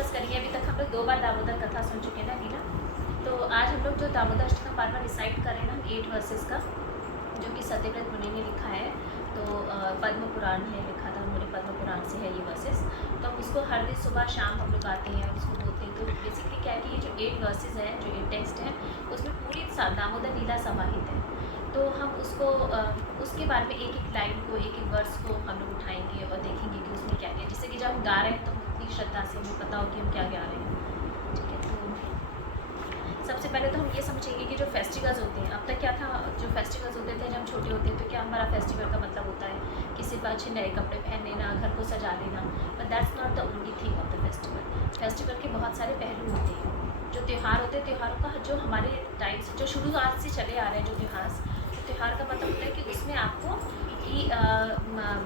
Discuss करेंगे। अभी तक हम लोग 2 बार दामोदर कथा सुन चुके हैं ना मीना, तो आज हम लोग जो दामोदर अष्टकम पाठ रिसाइट करें ना 8 वर्सेस का, जो कि सत्यव्रत मुनि ने लिखा है, तो पद्म पुराण है, लिखा था उन्होंने, पद्म पुराण से है ये वर्सेस। तो हम उसको हर दिन सुबह शाम हम लोग आते हैं और उसको बोलते हैं। तो बेसिकली क्या है कि ये जो 8 वर्सेस हैं, जो 8 टेक्स्ट हैं, उसमें पूरी दामोदर लीला समाहित है। तो हम उसको उसके बारे में एक एक लाइन को, एक एक वर्स को हम लोग उठाएंगे और देखेंगे कि उसमें क्या क्या, जैसे कि जब हम गा रहे हैं तो इतनी श्रद्धा से हमें पता हो कि हम क्या गा रहे हैं। ठीक है, तो सबसे पहले तो हम ये समझेंगे कि जो फेस्टिवल्स होते हैं, अब तक क्या था, जो फेस्टिवल्स होते थे जब हम छोटे होते हैं, तो क्या हमारा फेस्टिवल का मतलब होता है कि सिर्फ अच्छे नए कपड़े पहन लेना, घर को सजा लेना, but that's not the only thing of the festival. Festival के बहुत सारे पहलू होते हैं। जो त्यौहार होते हैं, त्योहारों का जो हमारे टाइम से, जो शुरुआत से चले आ रहे हैं, जो त्यौहार का मतलब होता है कि उसमें आपको कि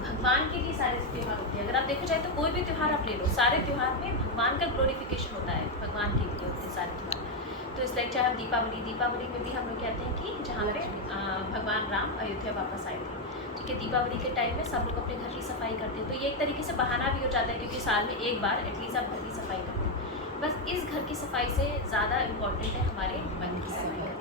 भगवान के लिए सारे त्यौहार होते हैं। अगर आप देखो जाए तो कोई भी त्यौहार आप ले लो, सारे त्यौहार में भगवान का ग्लोरिफिकेशन होता है, भगवान के लिए होते हैं सारे त्यौहार। तो इस लाइक चाहे दीपावली में भी हम लोग कहते हैं कि जहाँ पे भगवान राम अयोध्या वापस आए थे। ठीक है, दीपावली के टाइम में सब लोग अपने घर की सफाई करते हैं, तो ये एक तरीके से बहाना भी हो जाता है क्योंकि साल में एक बार एटलीस्ट आप घर की सफाई करते हैं। बस इस घर की सफाई से ज़्यादा इम्पॉर्टेंट है हमारे मन की सफाई।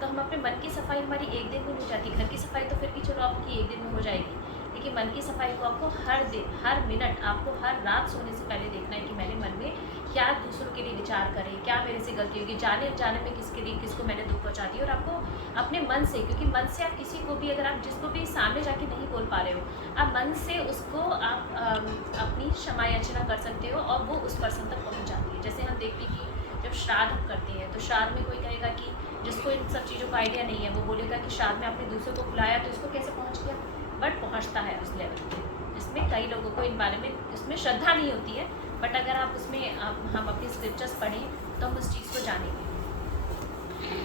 तो हम अपने मन की सफाई, हमारी एक दिन में नहीं हो जाती। घर की सफाई तो फिर भी चलो आपकी एक दिन में हो जाएगी, लेकिन मन की सफाई को आपको हर दिन, हर मिनट, आपको हर रात सोने से पहले देखना है कि मैंने मन में क्या दूसरों के लिए विचार करें, क्या मेरे से गलती होगी, जाने अनजाने में किसके लिए, किसको मैंने दुख पहुँचा दी। और आपको अपने मन से, क्योंकि मन से आप किसी को भी, अगर आप जिसको भी सामने जाके नहीं बोल पा रहे हो, आप मन से उसको आप अपनी क्षमा याचना कर सकते हो और वो उस पर्सन तक पहुँच जाती है। जैसे हम देखते हैं कि जब श्राद्ध हम करते हैं, तो श्राद्ध में कोई कहेगा कि जिसको इन सब चीज़ों का आइडिया नहीं है, वो बोलेगा कि श्राद्ध में आपने दूसरों को बुलाया तो इसको कैसे पहुंच गया, बट पहुंचता है उस लेवल पे, जिसमें कई लोगों को इन बारे में, इसमें श्रद्धा नहीं होती है, बट अगर आप उसमें हम अपनी स्क्रिप्चर्स पढ़ें तो हम उस चीज़ को जानेंगे।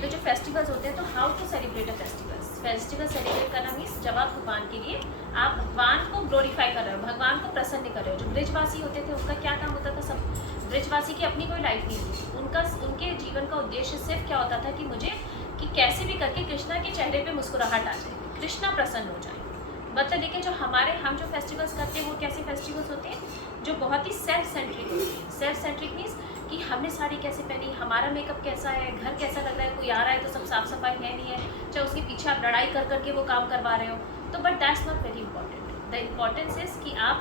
तो जो फेस्टिवल्स होते हैं, तो how to celebrate a festival celebrate करना मीन्स जब आप भगवान के लिए, आप भगवान को ग्लोरीफाई कर रहे हो, भगवान को प्रसन्न कर रहे हो। जो ब्रिजवासी होते थे उनका क्या काम होता था, सब ब्रिजवासी की अपनी कोई लाइफ नहीं थी, उनके जीवन का उद्देश्य सिर्फ क्या होता था कि मुझे, कि कैसे भी करके कृष्णा के चेहरे पे मुस्कुराहट आ जाए, कृष्णा प्रसन्न हो जाए। मतलब देखिए, जो हम जो फेस्टिवल्स करते हैं वो कैसे फेस्टिवल्स होते हैं, जो बहुत ही सेल्फ सेंट्रिक होते हैं। सेल्फ सेंट्रिक मीन्स कि हमने साड़ी कैसे पहनी, हमारा मेकअप कैसा है, घर कैसा लग रहा है, कोई आ रहा है तो सब साफ सफाई है नहीं है, चाहे उसके पीछे आप लड़ाई कर करके वो काम करवा रहे हो, तो but that's not very important. The importance is कि आप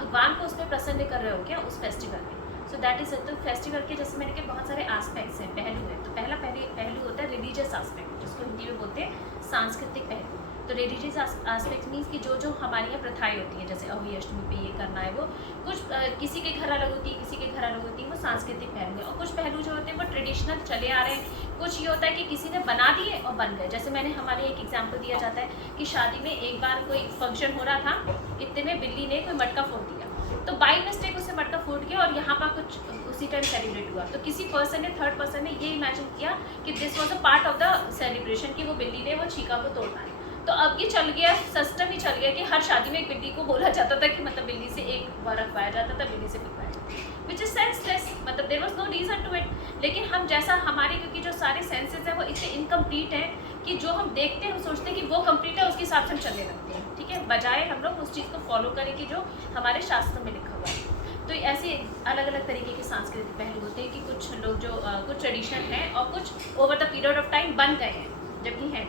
भगवान को उसमें प्रसन्न कर रहे हो क्या उस फेस्टिवल में। सो दैट इज तो फेस्टिवल के, जैसे मैंने कहा, बहुत सारे आस्पेक्ट्स हैं, पहलू हैं। तो पहला पहलू होता है रिलीजियस आस्पेक्ट, जिसको हिंदी में बोलते हैं सांस्कृतिक पहलू। तो रिलीजियस आस्पेक्ट मीन्स कि जो हमारे यहाँ प्रथाएं होती हैं, जैसे अहोई अष्टमी पे ये करना है, वो कुछ किसी के घर अलग होती है, किसी के घर अलग होती है, वो सांस्कृतिक पहलू है। और कुछ पहलू जो होते हैं वो ट्रेडिशनल चले आ रहे हैं। कुछ ये होता है कि किसी ने बना दिए और बन गए। जैसे मैंने हमारे एक एग्जाम्पल दिया जाता है कि शादी में एक बार कोई फंक्शन हो रहा था, इतने में बिल्ली ने कोई मटका फोड़ दिया, तो बाई मिस्टेक उससे मटका फूट गया और यहाँ पर कुछ उसी टाइम सेलिब्रेट हुआ। तो किसी पर्सन ने, थर्ड पर्सन ने ये इमेजिन किया कि this was a part of the celebration, कि वो बिल्ली ने वो छीका को तोड़ना है। तो अब ये चल गया, सिस्टम ही चल गया कि हर शादी में एक बिल्ली को बोला जाता था कि मतलब बिल्ली से एक बार रखवाया जाता था, बिल्ली से पिटवाया जाता था, विच इज सेंसलेस, मतलब there was no reason to it. लेकिन हम जैसा हमारे, क्योंकि जो सारे सेंसेस हैं वो इतने इनकम्प्लीट हैं कि जो हम देखते हैं, हम सोचते हैं कि वो कंप्लीट है, उसके हिसाब से हम चलने लगते हैं। ठीक है, बजाय हम लोग उस चीज़ को फॉलो करें कि जो हमारे शास्त्रों में लिखा हुआ है। तो ऐसे अलग अलग तरीके के सांस्कृतिक पहलू होते हैं कि कुछ लोग जो कुछ ट्रेडिशन है और कुछ over the period of time बन गए हैं, जबकि हैं।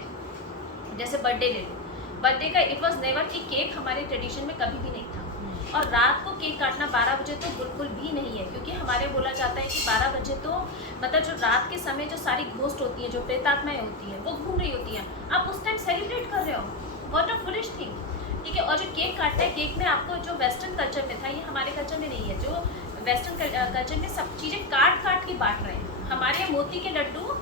जैसे बर्थडे ले लो, बर्थडे का इट वॉज नेवर कि केक हमारे ट्रेडिशन में कभी भी नहीं था। और रात को केक काटना 12 बजे तो बिल्कुल भी नहीं है, क्योंकि हमारे बोला जाता है कि 12 बजे तो मतलब जो रात के समय जो सारी घोस्ट होती हैं, जो प्रेतात्माएं होती हैं, वो घूम रही होती हैं, आप उस टाइम सेलिब्रेट कर रहे हो। What a foolish thing. ठीक है, और जो केक काटना है, केक में आपको जो वेस्टर्न कल्चर में था, ये हमारे कल्चर में नहीं है। जो वेस्टर्न कल्चर में सब चीज़ें काट काट के बांट रहे हैं। हमारे यहाँ मोती के लड्डू,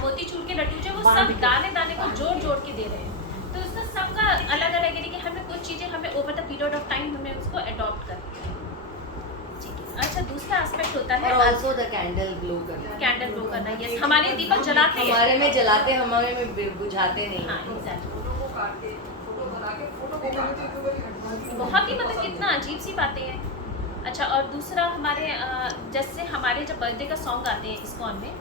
मोतीचूर के लड्डू जो, वो सब दाने दाने को जोड़ जोड़ के दे रहे हैं। तो उसका सबका अलग अलग है कि हमें कुछ चीज़ें, हमें over the period of time हमें उसको अडॉप्ट करना है। ठीक है, अच्छा, दूसरा एस्पेक्ट होता है और आल्सो द कैंडल ग्लो करना। कैंडल ग्लो करना। यस, हमारे दीपक जलाते हैं, हमारे में जलाते, हमारे में बुझाते नहीं। हाँ एग्जैक्टली। बहुत ही मतलब कितना अजीब सी बातें हैं। अच्छा, और दूसरा हमारे जैसे हमारे जब बर्थडे का सॉन्ग आते हैं इस्कॉन में,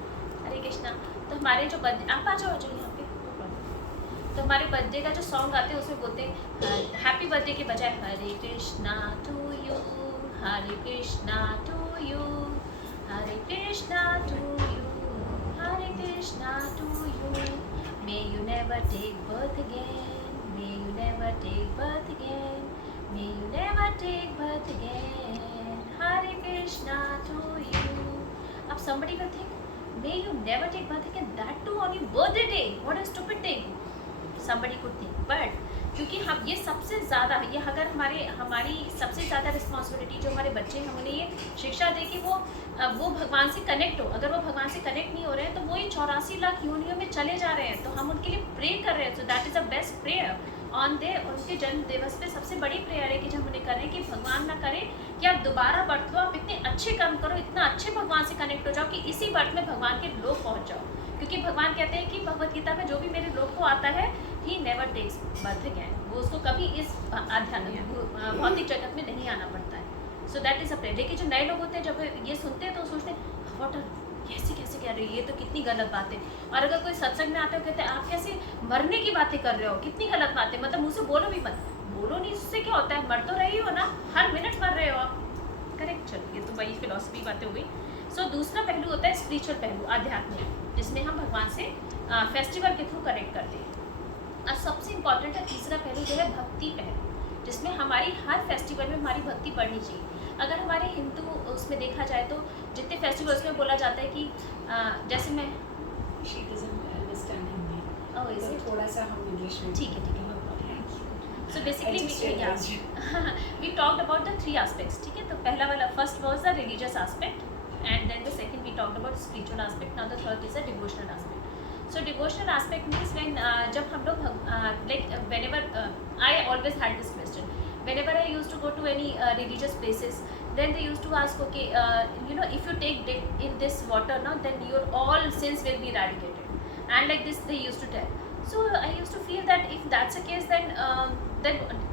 हरे कृष्णा, तो हमारे जो बर्थडे, आप आ जाओ जो यहाँ पे, तो हमारे बर्थडे का जो सॉन्ग आते हैं उसमें बोलते हैं हैप्पी बर्थडे के बजाय Hare Krishna to you, Hare Krishna to you, Hare Krishna to you, Hare Krishna to you. May you never take birth again, may you never take birth again, may you never take birth again, Hare Krishna to you. Now somebody will think, may you never take birth again, that too on your birthday day, what a stupid thing somebody could think. But क्योंकि हम ये सबसे ज़्यादा ये अगर हमारी सबसे ज़्यादा रिस्पॉन्सिबिलिटी जो हमारे बच्चे हैं उन्हें ये शिक्षा दे कि वो भगवान से कनेक्ट हो। अगर वो भगवान से कनेक्ट नहीं हो रहे हैं तो वो ही 84 लाख योनियों में चले जा रहे हैं, तो हम उनके लिए प्रे कर रहे हैं। So that is a best prayer on the उनके जन्म दिवस पे सबसे बड़ी प्रेयर है कि जब हम उन्हें करें कि भगवान ना करे कि आप दोबारा बर्थ लो, आप इतने अच्छे कर्म करो, इतना अच्छे भगवान से कनेक्ट हो जाओ कि इसी बर्थ में भगवान के लोग पहुँच जाओ। क्योंकि भगवान कहते हैं कि भगवत गीता में जो भी मेरे लोग को आता है ही नेवर टेक्स बर्थ अगैन, वो उसको कभी इस आध्यात्मिक भौतिक जगत में नहीं आना पड़ता है। सो दैट इज़ अ प्रेयर। लेकिन जो नए लोग होते हैं जब ये सुनते हैं तो सोचते हैं व्हाट कैसे कैसे कह रहे हो, ये तो कितनी गलत बात है। और अगर कोई सत्संग में आते हो कहते हैं आप कैसे मरने की बातें कर रहे हो, कितनी गलत बात है, मतलब मुँह से बोलो भी मत, बोलो नहीं, उससे क्या होता है, मर तो रही हो ना, हर मिनट मर रहे हो आप। करेक्ट, चलो ये तो वही फिलॉसफी बातें हो गई। सो दूसरा पहलू होता है स्पिरिचुअल पहलू, आध्यात्मिक, जिसमें हम भगवान से फेस्टिवल के थ्रू कनेक्ट करते हैं। और सबसे इम्पॉर्टेंट है तीसरा पहलू जो है भक्ति पहलू, जिसमें हमारी हर फेस्टिवल में हमारी भक्ति बढ़नी चाहिए। अगर हमारे हिंदू उसमें देखा जाए तो जितने फेस्टिवल्स में बोला जाता है कि जैसे मैं She doesn't understand Hindi. Oh is तो इट, थोड़ा सा हम इंग्लिश में ठीक है no problem. So I basically just realized you. we talked about the three aspects, ठीक है। तो पहला वाला first was the religious aspect and then the second we talked about spiritual aspect, now the third is a devotional aspect. So devotional aspect means when जब हम लोग like whenever I always had this question, whenever I used to go to any religious places, then they used to ask, okay, you know, if you take dip in this water now, then your all sins will be eradicated, and like this they used to tell. So I used to feel that if that's the case, then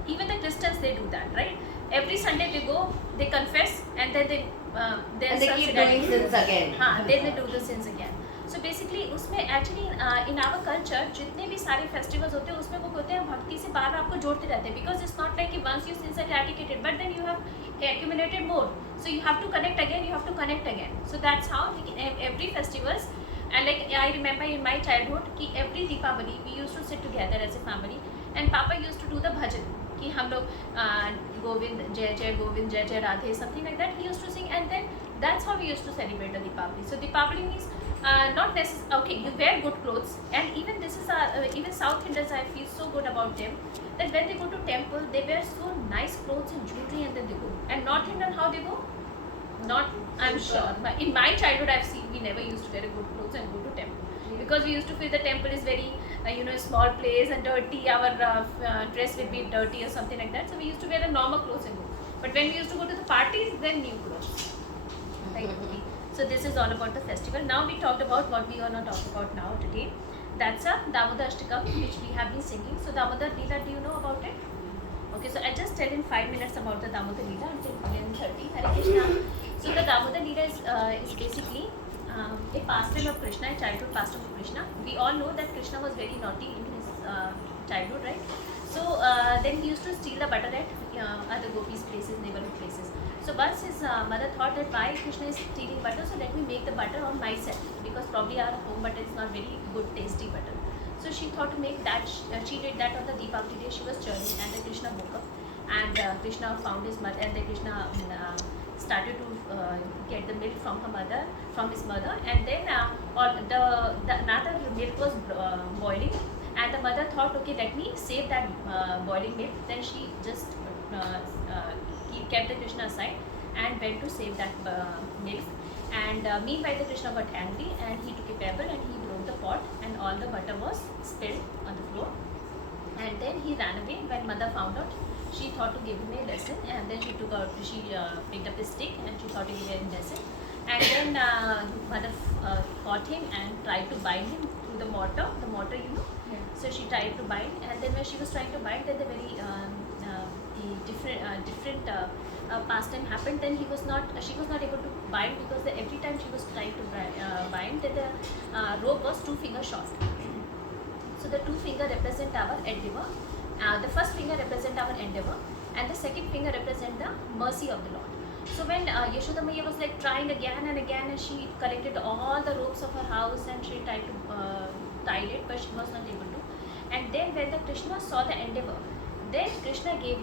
even the Christians they do that, right? Every Sunday they go, they confess, and then they And they keep doing sins again. हाँ, then they do the sins again. So basically उसमें actually in our culture जितने भी सारे festivals होते हैं उसमें वो होते हैं भक्ति से बार बार आपको जोड़ते रहते हैं, because it's not like once your sins are eradicated but then you have accumulated more, so you have to connect again, you have to connect again. So that's how every festivals, and like I remember in my childhood कि every Deepavali we used to sit together as a family and Papa used to do the bhajan कि हम लोग गोविंद जय जय गोविंद जय जय Radhe, something like that he used to sing, and then that's how we used to celebrate the Deepavali. So Deepavali means not necessarily, okay, you wear good clothes, and even this is even South Indians I feel so good about them that when they go to temple they wear so nice clothes and jewelry and then they go. And North Indian how they go? Not, I'm sure, but in my childhood I've seen we never used to wear good clothes and go to temple, because we used to feel the temple is very you know, small place and dirty, our dress will be dirty or something like that, so we used to wear the normal clothes and go. But when we used to go to the parties, then new clothes, right? So this is all about the festival. Now we talked about what we are going to talk about now today. That's a Damodar Ashtakam which we have been singing. So Damodar Leela, do you know about it? Okay, so I just tell in 5 minutes about the Damodar Leela until 11:30. Hare Krishna. So the Damodar Leela is basically a pastime of Krishna, a childhood pastime of Krishna. We all know that Krishna was very naughty in his childhood, right? So then he used to steal the butter at other gopis' places, neighborhood places. So once his mother thought that why Krishna is stealing butter, so let me make the butter on myself, because probably our home butter is not very good tasty butter. So she thought to make that, she did that on the Deepavali day. She was churning and then Krishna woke up and Krishna found his mother, and then Krishna started to get the milk from his mother, and then another milk was boiling, and the mother thought, okay, let me save that boiling milk. Then she just kept the Krishna aside and went to save that milk, and meanwhile the Krishna got angry and he took a pebble and he broke the pot and all the butter was spilled on the floor, and then he ran away. When mother found out, she thought to give him a lesson, and then she picked up a stick and she thought to give him a lesson, and then mother caught him and tried to bind him through the mortar, you know. Yeah. So she tried to bind, and then when she was trying to bind, then the very different pastime happened. Then she was not able to bind, because every time she was trying to bind, then the rope was 2 fingers short. So the 2 finger represent our endeavor. The first finger represent our endeavor, and the second finger represent the mercy of the Lord. So when Yashoda Maiya was like trying again and again, and she collected all the ropes of her house and she tried to tie it, but she was not able to. And then when the Krishna saw the endeavor, then Krishna gave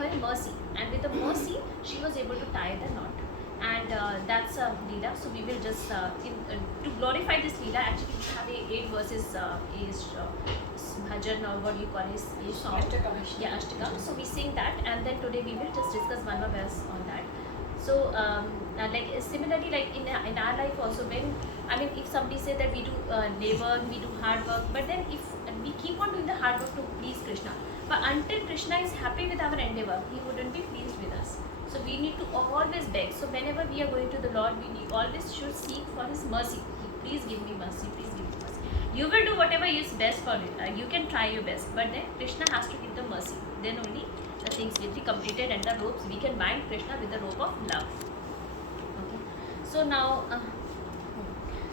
her mercy, and with the mercy she was able to tie the knot. And that's Leela. So we will just to glorify this Leela. Actually, we have a 8 verses bhajan, or what do you call it, song. Ashtakam. Yeah, Ashtakam. So we sing that, and then today we will just discuss one more verse on that. So like similarly, like in our life also, when I mean, if somebody say that we do labor, we do hard work, but then if we keep on doing the hard work to please Krishna, but until Krishna is happy with our endeavor, he wouldn't be pleased with us. So we need to always beg. So whenever we are going to the Lord, always should seek for His mercy. Please give me mercy. Please give me mercy. You will do whatever is best for you. You can try your best, but then Krishna has to give the mercy. Then only the things will be completed, and the ropes, we can bind Krishna with the rope of love. Okay. So now,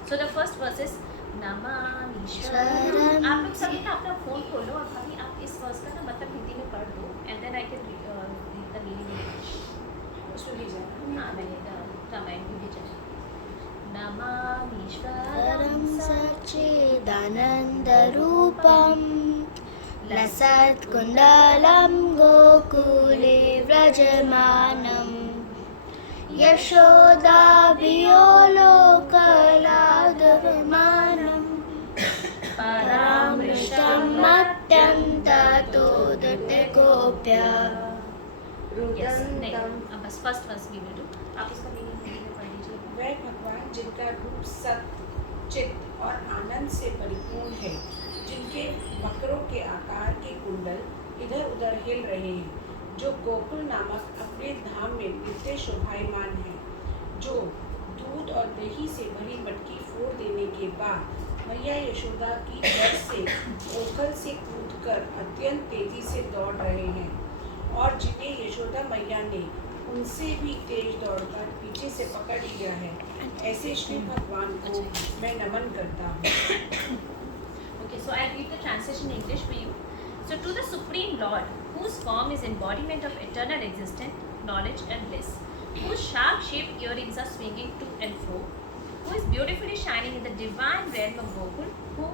so the first verse is नमामीश्वरम्. आप लोग सभी ना अपना phone खोलो और भाभी आप इस वर्स का ना मतलब हिंदी में पढ़ दो, and then I can read the meaning. उसमें भेजा है. हाँ, मैंने रामायण भी भेजा है. नमामीश्वरम् परं सच्चिदानन्दरूपं लसत्कुण्डलं गोकुले व्रजमानं यशोदाभियो लोकलाघवमानं परामृष्टमत्यन्ततोदृतगोप्य Yes, नहीं, बस फर्स्ट वर्स भी मिल दो. आप इसका मीनिंग हिंदी में पढ़ लीजिए. वह भगवान जिनका रूप सत्य, चित्त और आनंद से परिपूर्ण है, जिनके मकरों के आकार के कुंडल इधर उधर हिल रहे हैं, जो गोकुल नामक अपने धाम में नित्य शोभायमान है, जो दूध और दही से भरी मटकी फोड़ देने के बाद मैया यशोदा की डर से ओखल से कूदकर अत्यंत तेजी से दौड़ रहे हैं, और जिन्हें यशोदा मैया ने उनसे भी तेज दौड़कर पीछे से पकड़ लिया है, ऐसे श्री भगवान को मैं नमन करता हूँ. Okay, so I'll read the translation in English for you. So to the Supreme Lord, whose form is embodiment of eternal existence, knowledge and bliss, whose sharp-shaped earrings are swinging to and fro, who is beautifully shining in the divine realm of Gokul, who,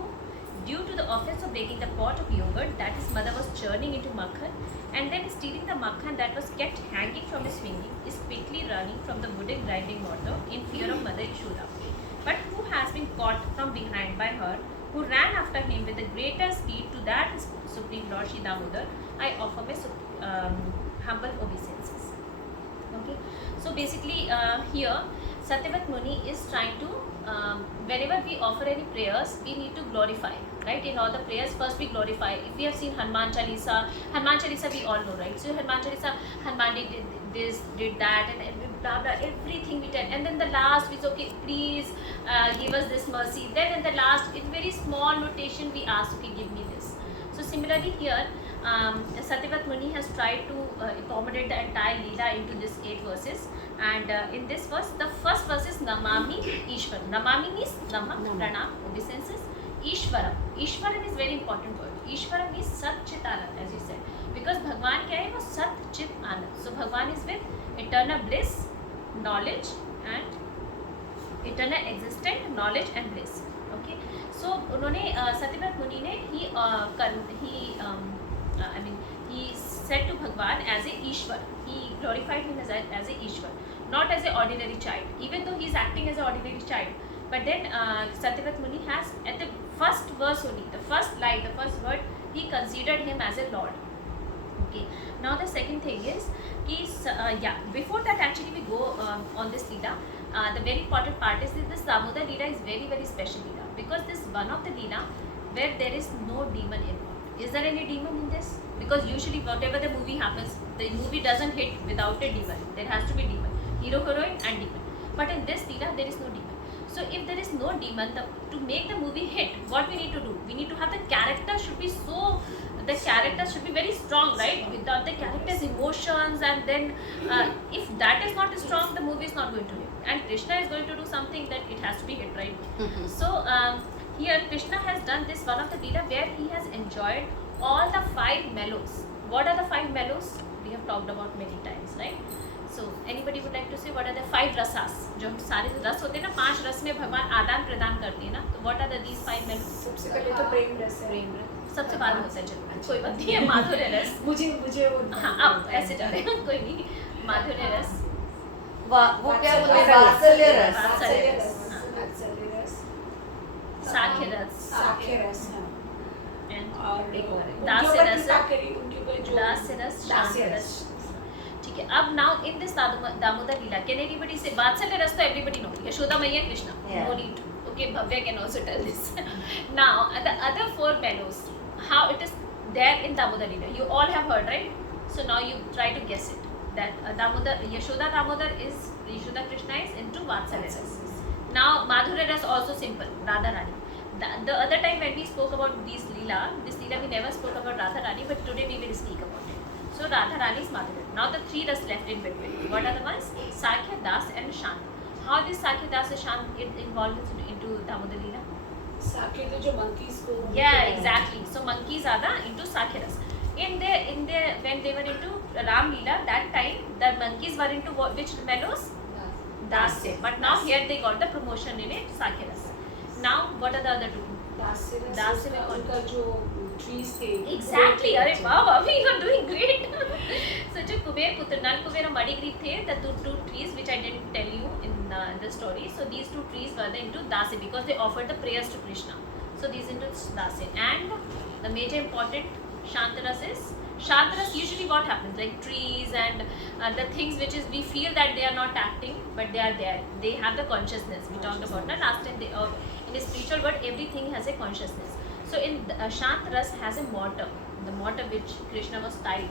due to the offense of breaking the pot of yogurt that his mother was churning into makhan, and then stealing the makhan that was kept hanging from his finger, is quickly running from the wooden grinding mortar in fear of Mother Yashoda, but who has been caught from behind by her, who ran after him with the greater speed to that Supreme Lord Shri Damodar, I offer my humble obeisances. Okay, so basically here Satyavat Muni is trying to, whenever we offer any prayers, we need to glorify, right? In all the prayers, first we glorify. If we have seen Hanuman Chalisa we all know, right? So Hanuman Chalisa, Hanuman did this, did that, and blah blah, everything we tell. And then the last is, okay, please give us this mercy. Then in the last, in very small notation, we ask, okay, give me this. So similarly here, Satyavat Muni has tried to accommodate the entire Leela into this 8 verses, and in this verse, the first verse is Namami Ishwar. Namami means Nama, Pranam, obeisances. Ishwaram. Ishwaram is very important word. Ishwaram is Sat Chit Anand, as you said, because Bhagwan क्या है वो Sat Chit Anand. So Bhagwan is with eternal bliss, knowledge and eternal existent knowledge and bliss. Okay, so उन्होंने Satyavat Muni ने he said to Bhagwan as a Ishwar. He glorified him as a Ishwar, not as an ordinary child, even though he is acting as an ordinary child. But then Satyavat Muni has, at the first verse only, the first line, the first word, he considered him as a Lord. Okay. Now the second thing is, before that actually we go on this Leela, the very important part is that this Damodar Leela is very, very special Leela, because this one of the Leela where there is no demon involved. Is there any demon in this? Because usually whatever the movie happens, the movie doesn't hit without a demon. There has to be demon, hero, heroine and demon. But in this Leela there is no demon. So if there is no demon, to make the movie hit, what we need to do? We need to have the character should be so, the character should be very strong, right? Without the character's emotions, and then if that is not strong, the movie is not going to hit. And Krishna is going to do something that it has to be hit, right? So here Krishna has done this one of the Leela where he has enjoyed all the 5 mellows. What are the 5 mellows? We have talked about many times, right? So anybody would like to say what are the 5 rasas? जो सारे रस होते हैं ना, 5 रस में भगवान आदान प्रदान करते हैं ना, तो what are these 5 melons? सबसे पहले तो प्रेम रस है। प्रेम रस सबसे बाद में होता है, चलो कोई बात नहीं है। माधुर्य रस, मुझे वो हाँ आप ऐसे जा रहे हैं, कोई नहीं। माधुर्य रस, वो क्या बोलते हैं, वात्सल्य रस। वात्सल्य रस, हाँ। वात्सल्य रस, साख्य रस, साख्य रस, हाँ। and और एक और है, उनके दास्य ऊपर रस, कृपा करी, उनके ऊपर जो दास्य रस, दास्य शांत रस। रस। ठीक है, अब now in this Damodar Leela can anybody से वात्सल्य रस तो एवरीबडी नो, यशोदा मैया Krishna, Yeah. no need to. Okay, Bhavya can also tell this. Now the other 4 mellows, how it is there in Damodar Leela, you all have heard, right? So now you try to guess it, that Yashoda Damodar is, Yashoda Krishna is into Vatsalya Ras. Now Madhurya Ras also simple, Radha Rani. The other time when we spoke about this Leela we never spoke about Radha Rani, but today we will speak about it. So Radha Rani is Madhurya. Now the 3 ras left in between. What are the ones? Sakhya, Das and Shant. How this Sakhya, Das and Shant involved into Damodar Leela? साख्य तो जो monkeys को Yeah, exactly. So monkeys are into Sakhya Ras. In their when they were into Ram Leela, that time the monkeys were into which mellows? Dasya. But now here they got the promotion in it, Sakhya Ras. Now what are the other 2? दास्य रस, दास्य में कौन? उनका जो trees थे Exactly. अरे वाह वाह, you are doing great. So जो कुबेर पुत्र नल कुबेर और मणिग्रीव थे, the two trees which I didn't tell you in the story. So these 2 trees were into Dasya because they offered the prayers to Krishna. So these into Dasya. And the major important Shantaras is, Shantaras usually what happens, like trees and the things which is we feel that they are not acting, but they are there. They have the consciousness. We talked about that last time. In a spiritual world, everything has a consciousness. So in Shant Ras has a mortar, the mortar which Krishna was tied,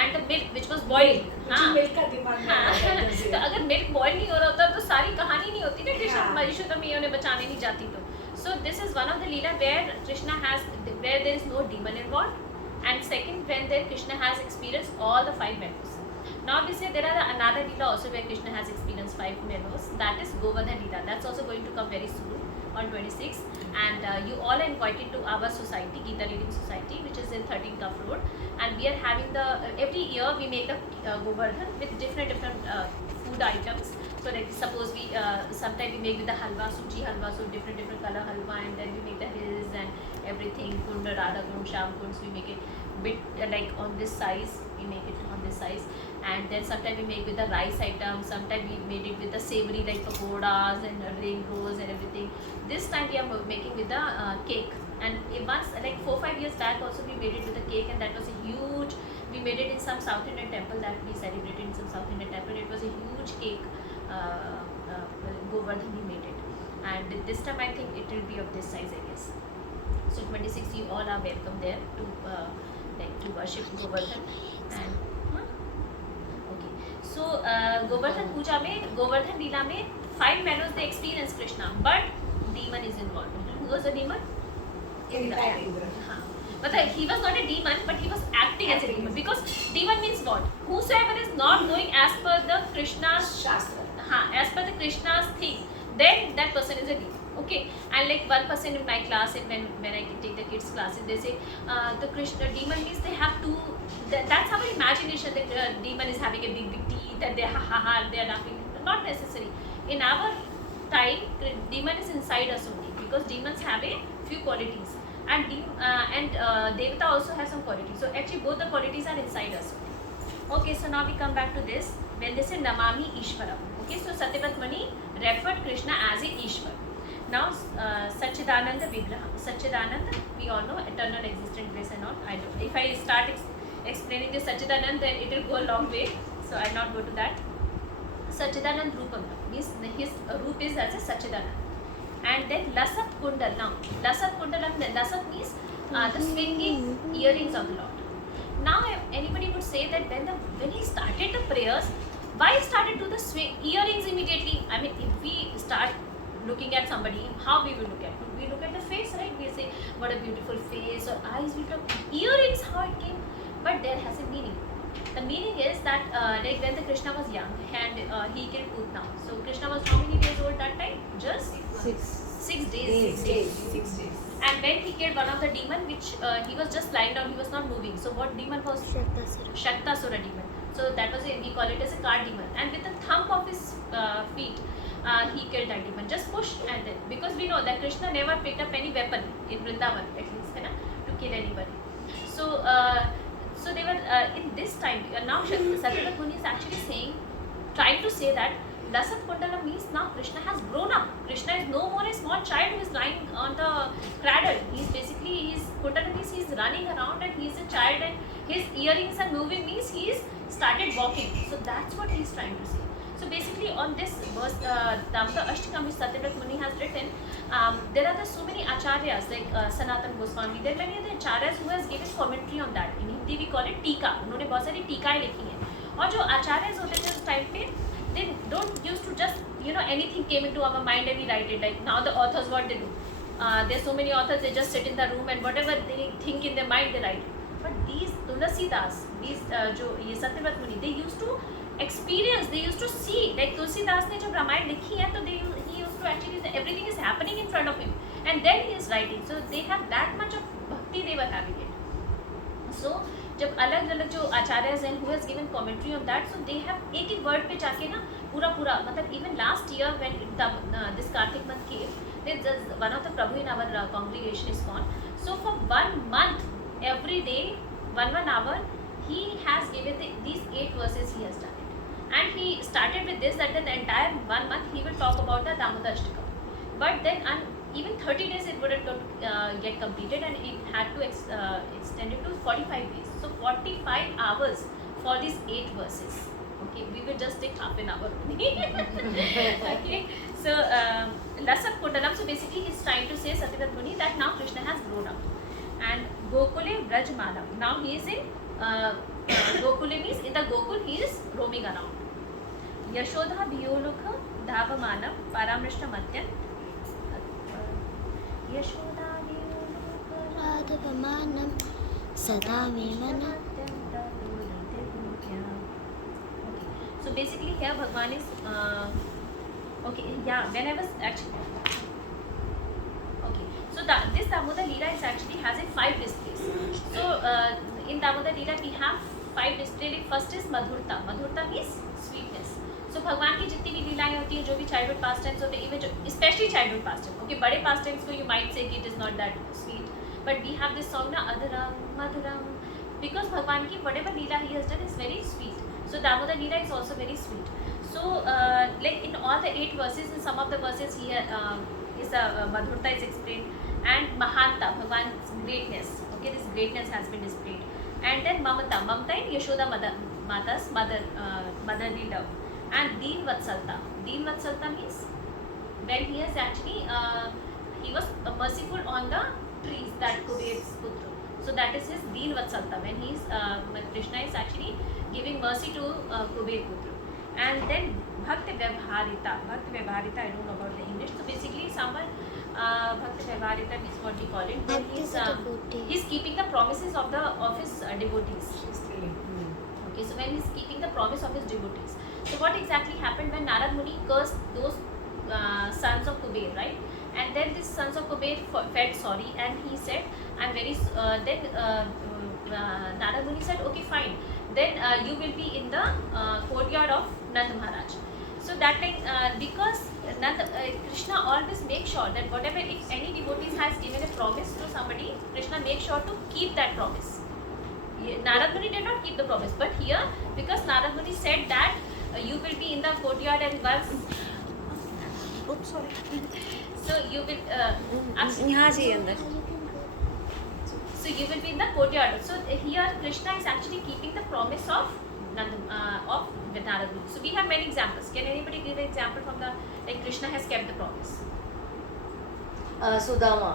and the milk which was boiled. मुझे milk का दिमाग में आ रहा है तो अगर milk boil नहीं हो रहा होता तो सारी कहानी नहीं होती ना, कृष्ण हाँ. यशोदा मैया ने बचाने नहीं जाती तो. So this is one of the leela where Krishna has, where there is no demon involved, and second when there Krishna has experienced all the 5 mellows. Now we say there are another leela also where Krishna has experienced 5 mellows, that is Govardhan leela. That's also going to come very soon on 26th, and you all are invited to our society, Gita Reading Society, which is in 13 Cuff Road, and we are having the every year we make a Govardhan with different food items. So like suppose we sometimes we make with the halwa, suji halwa, so different color halwa, and then we make the hills and everything, Kund, Radha Kund, Sham Kunds, we make it bit like on this size, we make it on this size, and then sometimes we make with the rice items, sometimes we made it with the savory like pakoras and rain rolls and everything. This time we are making with the cake, and once like 4-5 years back also we made it with the cake, and that was a huge, we made it in some South Indian temple that we celebrated in some South Indian temple. It was a huge cake, Govardhan we made it, and this time I think it will be of this size I guess. So 26 you all are welcome there to to worship Govardhan. And okay, so Govardhan puja में, Govardhan leela में 5 mellows they experience Krishna, but demon is involved. Who was the demon? Indra. हाँ, मतलब he was not a demon, but he was acting as a demon, because demon means what? Whosoever is not going as per the Krishna's शास्त्र हाँ, as per the Krishna's thing, then that person is a demon. Okay, and like one person in my class, and when I take the kids classes, they say the Krishna demon means they have to. That's our imagination. That demon is having a big teeth, and they they are laughing. Not necessary. In our time, demon is inside us only, because demons have a few qualities, and Devata also has some qualities. So actually, both the qualities are inside us. Okay, so now we come back to this. When they say Namami Ishvaram. Okay, so Satyavrat Mani referred Krishna as a Ishvar. Now, Satchidananda Vigraha. Satchidananda, we all know, eternal existent grace and all. If I start explaining this Satchidananda, then it will go a long way. So I will not go to that. Satchidanand Rupam means his roop is as a Satchidanand. And then Lasat Kundal. Now, Lasat Kundalam, Lasat means the swinging earrings of the Lord. Now, anybody would say that when he started the prayers, why he started to the swing earrings immediately? I mean, if we start looking at somebody, how we will look at? We look at the face, right? We say, what a beautiful face, or eyes. We look earrings, how it came, but there has a meaning. The meaning is that like when the Krishna was young and he killed Putna. So Krishna was how many days old that time? Just 6 days. 6 days. And when he killed one of the demon, which he was just lying down, he was not moving. So what demon was? Shaktasura. Shaktasura demon. So that was we call it as a card demon, and with the thump of his feet he killed that demon, just push. And then because we know that Krishna never picked up any weapon in Vrindavan at least, है ना, to kill anybody. So they were in this time now Satyavrat Muni is actually saying, trying to say that Lasat Kundalam means now Krishna has grown up. Krishna is no more a small child who is lying on the cradle. He's basically, his Kundalam means he's running around and he's a child, and his earrings are moving means he's started walking. So that's what he's trying to say. So basically on this verse, Damodar Ashtakam which Satyavrat Muni has written, there are so many acharyas like Sanatan Goswami. There are many other acharyas who has given commentary on that. In Hindi we call it टीका. उन्होंने बहुत सारी टीकाएं लिखी हैं. और जो acharyas होते थे उस टाइम पे, they don't used to just, you know, anything came into our mind and we write it. Like now the authors, what they do, there's so many authors, they just sit in the room and whatever they think in their mind they write. But these Tulsidas, these जो ये Satyavrat Muni, they used to experience, they used to see. Like Tulsidas ने जब रामायण लिखी है तो he used to actually, everything is happening in front of him and then he is writing. So they have that much of bhakti they were having it. So जब अलग अलग जो आचार्यज हैं who has given commentary on that, so they have एक एक word पे जाके ना पूरा मतलब even last year when this Kartik month came, there's just one of the Prabhu in our congregation is gone. So for 1 month, every day, one hour, he has given these 8 verses he has done it. And he started with this, that the entire 1 month he will talk about the Damodar Ashtakam. But then even 30 days it wouldn't get completed, and it had to extend it to 45 days. So 45 hours for these 8 verses. Okay, we will just take half an hour only. Okay, so Lasat Kundalam, so basically he's trying to say, Satyavrat Muni, that now Krishna has grown up. And Gokule Vrajmalam, now he is in Gokule means in the Gokul he is roaming around. Yashodha Biyolukha Dhavamanam Paramrishta Matyan. Yashoda Biyolukha Radhavamanam Sada Vimana. So basically here Bhagwan is okay, yeah, when I was actually okay, so this Damodar Leela is actually has 5 displays. So in Damodar Leela we have 5 displays. Like first is Madhurta. Madhurta means sweetness. So भगवान की जितनी भी लीलाएं होती हैं, जो भी childhood pastimes होते हैं, even especially childhood pastimes. Okay, बड़े pastimes को you might say it is not that sweet, but we have this song na Adharam Madhuram, because भगवान की whatever Leela he has done is very sweet. So Damodar Leela is also very sweet. So like in all the 8 verses, in some of the verses here is Madhurta is explained, and Mahanta, Bhagwan's greatness. Okay, this greatness has been displayed. And then Mamata, Mamata in Yashoda Mata's motherly love. And Deen Vatsalta. Deen Vatsalta means when he has actually he was merciful on the trees that Kuber's Putra. So that is his Deen Vatsalta, when he is Krishna is actually giving mercy to Kuber Putra. And then Bhakti Vyavharita. Bhakti Vyavharita, I don't know about the English. So basically someone Bhakti Vyavharita is what we call it. When he's keeping the promises of his devotees. Okay, so when he's keeping the promise of his devotees. So what exactly happened when Narad Muni cursed those sons of Kuber, right? And then these sons of Kuber felt sorry, and he said, I'm very then Narad Muni said, okay, fine, then you will be in the courtyard of Nand Maharaj. So that time because Krishna always makes sure that whatever, if any devotees has given a promise to somebody, Krishna makes sure to keep that promise. Narad Muni did not keep the promise, but here because Narad Muni said that you will be in the courtyard, and once oops, sorry. So you will यहाँ से अंदर. So you will be in the courtyard. So here Krishna is actually keeping the promise of Narad Muni. So we have many examples. Can anybody give an example from the, like Krishna has kept the promise? Sudama.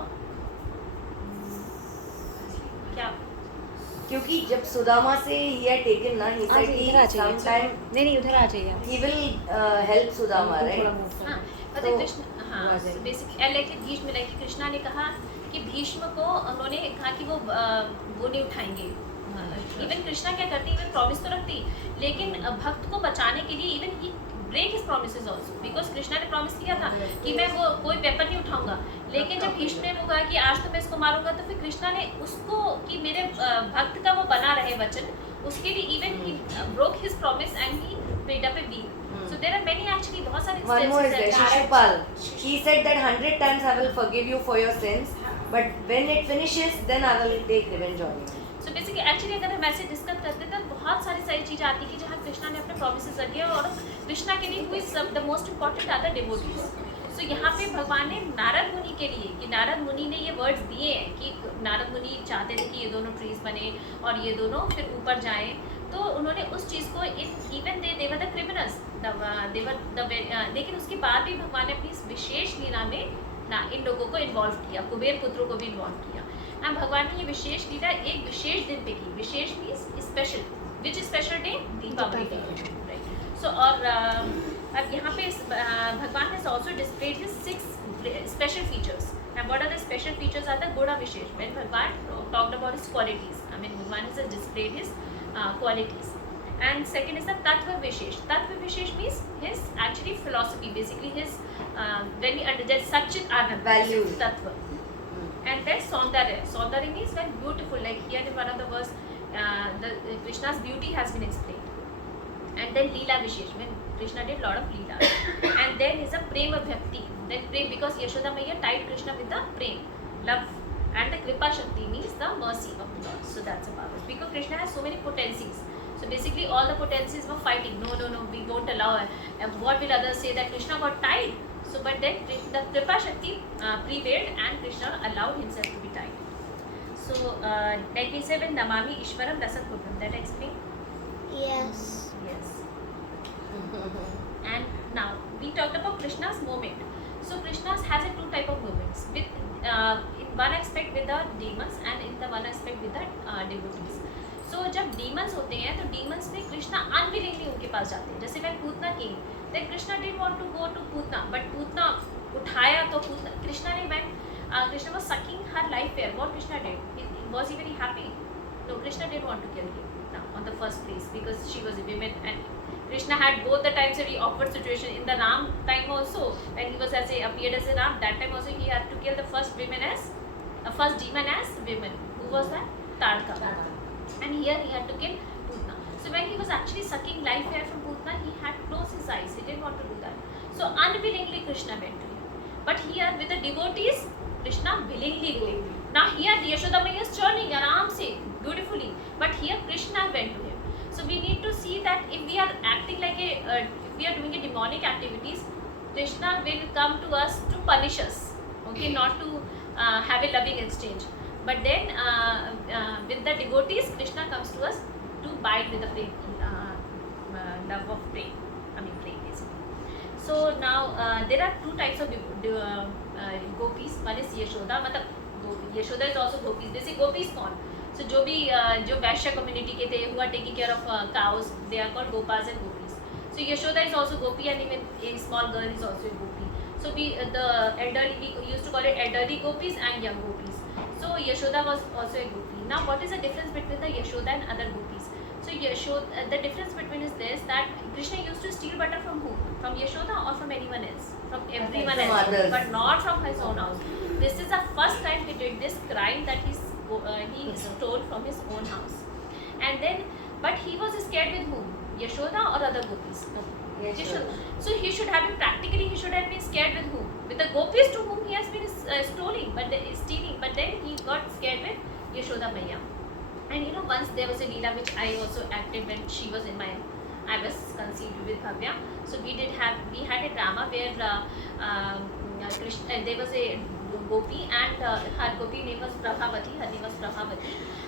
क्या? क्योंकि जब सुदामा से he had taken ना, he said कि sometime नहीं उधर आ जाइए. he will help Sudama, right? हाँ, मतलब कृष्ण, हाँ, basically like Bhishma, like Krishna ने कहा कि भीष्म को उन्होंने कहा कि वो नहीं उठाएंगे. इवन कृष्णा क्या करती, इवन प्रॉमिस तो रखती, लेकिन भक्त को बचाने के लिए even he break his promises also, because Krishna ने प्रॉमिस किया था कि मैं वो कोई वेपन नहीं उठाऊंगा, लेकिन जब भीष्म ने वो कहा कि आज तो मैं इसको मारूंगा, तो फिर कृष्णा ने उसको कि मेरे भक्त का वो बना रहे वचन, उसके लिए even he broke his promise and he made up a deal. So there are many actually बहुत सारे One more is there, instances that Shishupal. He said that 100 times I will forgive you for your sins, but when it finishes, then I will take revenge on you. So basically actually अगर हम ऐसे discuss करते हैं तो बहुत सारी चीज़ें आती है कि जहाँ कृष्णा ने अपने प्रोमिसेस रखे और कृष्णा के लिए हुई सब the most important are the devotees. So यहाँ पे भगवान ने नारद मुनि के लिए कि नारद मुनि ने ये वर्ड्स दिए हैं कि नारद मुनि चाहते थे कि ये दोनों ट्रीज बने और ये दोनों फिर ऊपर जाएं, तो उन्होंने उस चीज़ को even they were the criminals लेकिन उसके बाद भी भगवान ने अपनी इस विशेष लीला में इन लोगों को इन्वॉल्व किया, कुबेर पुत्रों को भी इन्वॉल्व किया. एंड भगवान ने ये विशेष लीला एक विशेष दिन पे की. विशेष means special. Which special day? Deepavali day. Right. So और अब यहाँ पे भगवान has also displayed his 6 special features. And what are the special features? Are the Guna Vishesh. When Bhagwan talked about his qualities, I mean Bhagwan has displayed his qualities. And second is the Tattva Vishesh. Tattva Vishesh means his actually philosophy, basically his when he understands Satchit Anand Values. Tattva. And then Saundarya. Saundarya means very beautiful. Like here in one of the verse, Krishna's beauty has been explained. And then Leela Vishesh, when Krishna did lot of Leela. And then is a Prema Bhakti. Then Prem, because Yashoda Maiya tied Krishna with the Prem, love. And the Kripa Shakti means the mercy of the Lord. So that's about it. Because Krishna has so many potencies. So basically all the potencies were fighting. No, we don't allow it. And what will others say that Krishna got tied? So but then the Kripa Shakti prevailed and Krishna allowed himself to be tied. So like we said, when Namami Ishwaram Rasakudam, that explain? Yes. Yes. And now we talked about Krishna's moment. So Krishna has a 2 type of moments. With in one aspect with the demons and in the one aspect with the devotees. So जब demons होते हैं तो demons में Krishna unwillingly उनके पास जाते हैं. जैसे when Putana king, then Krishna didn't want to go to Putna, but Putana उठाया तो पूतना कृष्णा ने when Krishna was sucking her life hair, what Krishna did? Was he very happy? No, Krishna didn't want to kill him now on the first place because she was a woman and Krishna had both the times a very awkward situation. In the Ram time also, when he was appeared as a Ram, that time also he had to kill the first demon as women. Who was that? Tarka. And here he had to kill Putna. So when he was actually sucking life hair from Putna, he had closed his eyes. He didn't want to do that. So unwillingly Krishna went to him. But here with the devotees, Krishna willingly go. Now here Yashoda Maiya is churning aram se beautifully, but here Krishna went to him. So we need to see that if we are acting like if we are doing a demonic activities, Krishna will come to us to punish us. Okay, not to have a loving exchange. But then with the devotees, Krishna comes to us to bite with the flame, love of prey. I mean prey basically. So now there are 2 types of gopis. One is Yashoda. Yashoda is also gopis. Basically gopis कौन? So जो वैश्य community के थे, who are taking care of cows, they are called gopas and gopis. So Yashoda is also gopi and even a small girl is also a gopi. So we used to call it elderly gopis and young gopis. So Yashoda was also a gopi. Now what is the difference between the Yashoda and other gopis? So Yashoda, the difference between is this, that Krishna used to steal butter from whom? From Yashoda or from anyone else? From everyone From else, others. but not from his own house. This is the first time he did this crime, that he stole from his own house. And then, but he was scared with whom? Yashoda or other gopis? No. Yashoda. So he should have been scared with whom? With the gopis to whom he has been stealing, but then he got scared with Yashoda Maiya. And once there was a Leela which I also acted when she was I was conceived with Bhavya. So we had a drama where Krishna, there was a gopi and her gopi name was Prabhavati,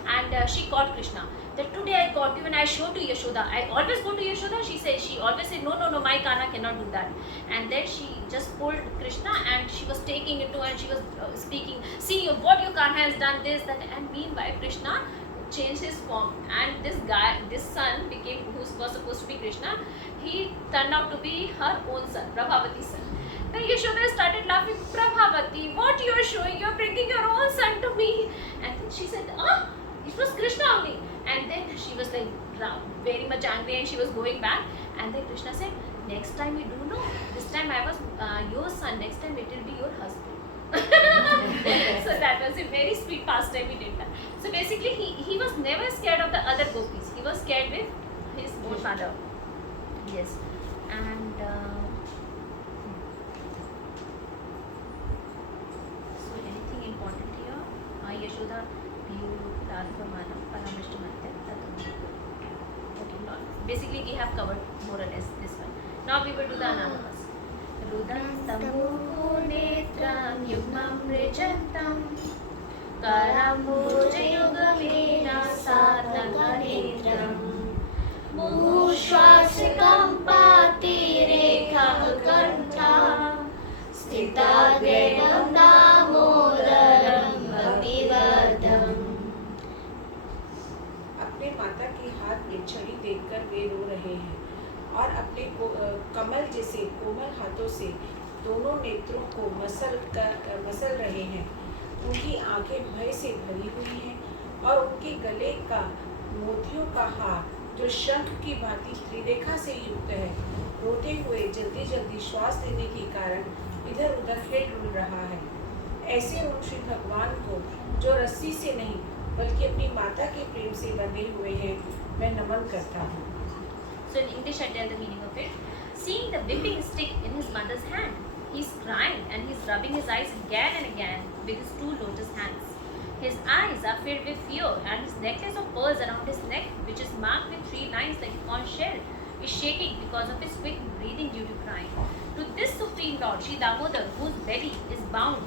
and she caught Krishna. That today I caught you and I showed to Yashoda. I always go to Yashoda, she always said, no, my Kana cannot do that. And then she just pulled Krishna and she was taking it to, and she was speaking, see what your Kana has done, this, that. And meanwhile Krishna changed his form, and this son who was supposed to be Krishna, he turned out to be her own son, Prabhavati's son. Then Yashoda started laughing, Prabhavati, what you are showing? You are bringing your own son to me. And then she said, it was Krishna only. And then she was like very much angry and she was going back. And then Krishna said, next time you do know, this time I was your son, next time it will be your husband. So that was a very sweet pastime he did that. So basically he was never scared of the other gopis. He was scared with his own mother. Yes. And so anything important here? Yashoda Piyu Radhamanam Paramishtamatya Tatam. Okay, basically we have covered more or less this one. Now we will do the ananas. Rudantamukunetram yugmam rejantam Karambojayugamena sarnaganetram मुहुश्वासिकं पातिरेखाकण्ठा स्थिता देवं दामोदरं भक्तिवर्धम्। अपने माता के हाथ में छड़ी देखकर वे रो रहे हैं और अपने कमल जैसे कोमल हाथों से दोनों नेत्रों को मसल रहे हैं। उनकी आंखें भय से भरी हुई हैं और उनके गले का मोतियों का हार जो शंख की भांति त्रिरेखा से युक्त है, रोते हुए जल्दी जल्दी श्वास देने के कारण इधर उधर हिल डुल रहा है। ऐसे उन श्री भगवान को जो रस्सी से नहीं बल्कि अपनी माता के प्रेम से बंधे हुए हैं, मैं नमन करता हूँ। So in English I tell the meaning of it. Seeing the whipping stick in his mother's hand, he's crying and he's rubbing his eyes again and again with his two lotus hands. His eyes are filled with fear and his necklace of pearls around his neck, which is marked with 3 lines like a conch shell, is shaking because of his quick breathing due to crying. To this Supreme Lord, Sri Damodar, whose belly is bound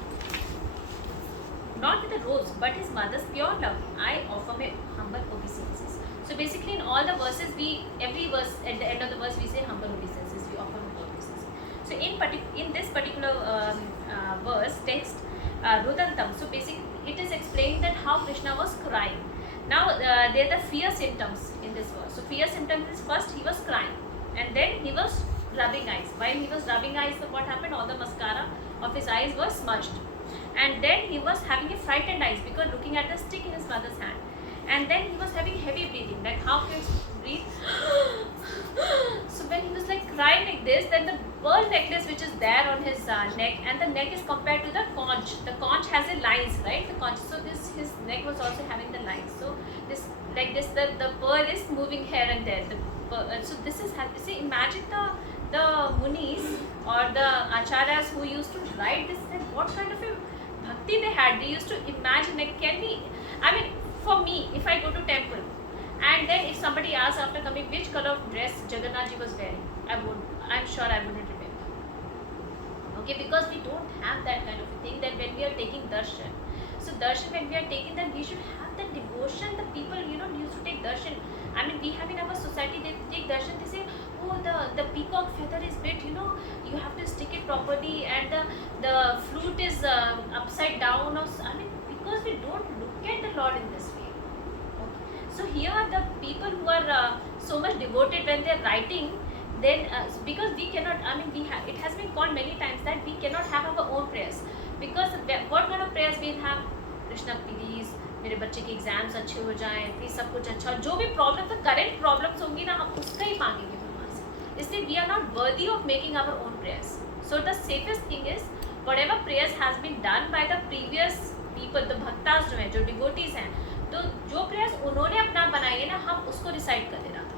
not with a rose but his mother's pure love, I offer my humble obeisances. So basically in all the verses, every verse at the end of the verse we say humble obeisances, we offer humble obeisances. So in this particular verse text, Rudantam, so basically it is explained that how Krishna was crying. Now there are the fear symptoms in this verse. So fear symptoms is first he was crying and then he was rubbing eyes. While he was rubbing eyes, what happened? All the mascara of his eyes was smudged. And then he was having a frightened eyes because looking at the stick in his mother's hand. And then he was having heavy breathing, like how kids breathe. So when he was like crying like this, then the pearl necklace which is there on his neck, and the neck is compared to the conch. The conch has a lines, right? The conch. So this his neck was also having the lines. So this like this the pearl is moving here and there. So this is see, imagine the munis or the acharyas who used to write this, then what kind of a bhakti they had. They used to imagine, like, for me, if I go to temple and then if somebody asks after coming which color of dress Jagannath ji was wearing, I'm sure I wouldn't remember. Okay, because we don't have that kind of a thing that when we are taking darshan. So darshan, when we are taking that, we should have that devotion. The people, used to take darshan. We have in our society, they take darshan, they say, oh, the peacock feather is bit, you have to stick it properly, and the flute is upside down, because we don't look at the Lord in this way. Okay. So here the people who are so much devoted when they are writing, then because we cannot, it has been called many times that we cannot have our own prayers, because what kind of prayers we have? Krishna, please मेरे बच्चे के exams अच्छे हो जाएं, please सब कुछ अच्छा, जो भी प्रॉब्लम, तो करेंट प्रॉब्लम्स होंगी ना, हम उसका ही मांगेंगे भगवान से. इसलिए we are not worthy of making our own prayers. So the safest thing is whatever prayers has been done by the previous people, the bhaktas जो हैं, जो डिवोटीज हैं, तो जो प्रेयर्स उन्होंने अपना बनाई है ना, हम उसको रिसाइट कर देना था,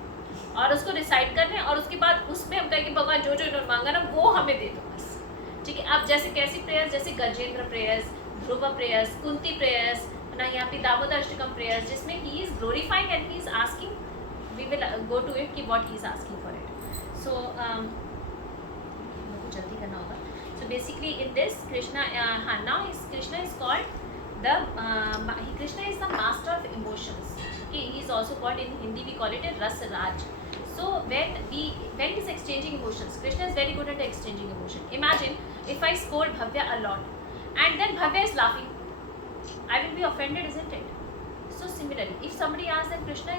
और उसको रिसाइट कर लें, और उसके बाद उसमें हम कहें कि भगवान जो जो इन्होंने मांगा ना वो हमें दे दो बस. ठीक है. अब जैसे कैसी प्रेयर्स, जैसे Gajendra prayers, Dhruva prayers, Kunti prayers ना, यहाँ पे दामोदर अष्टकम प्रेयर्स, जिसमें he is glorifying and he is asking, we will go to it कि what he is asking for it. So जल्दी करना होगा. So basically in this Krishna, now Krishna is called Krishna is the master of emotions. Okay, he is also called, in Hindi we call it a Ras Raj. So when he's exchanging emotions, Krishna is very good at exchanging emotion. Imagine if I scold Bhavya a lot and then Bhavya is laughing, I will be offended, isn't it? So similarly, if somebody asks that Krishna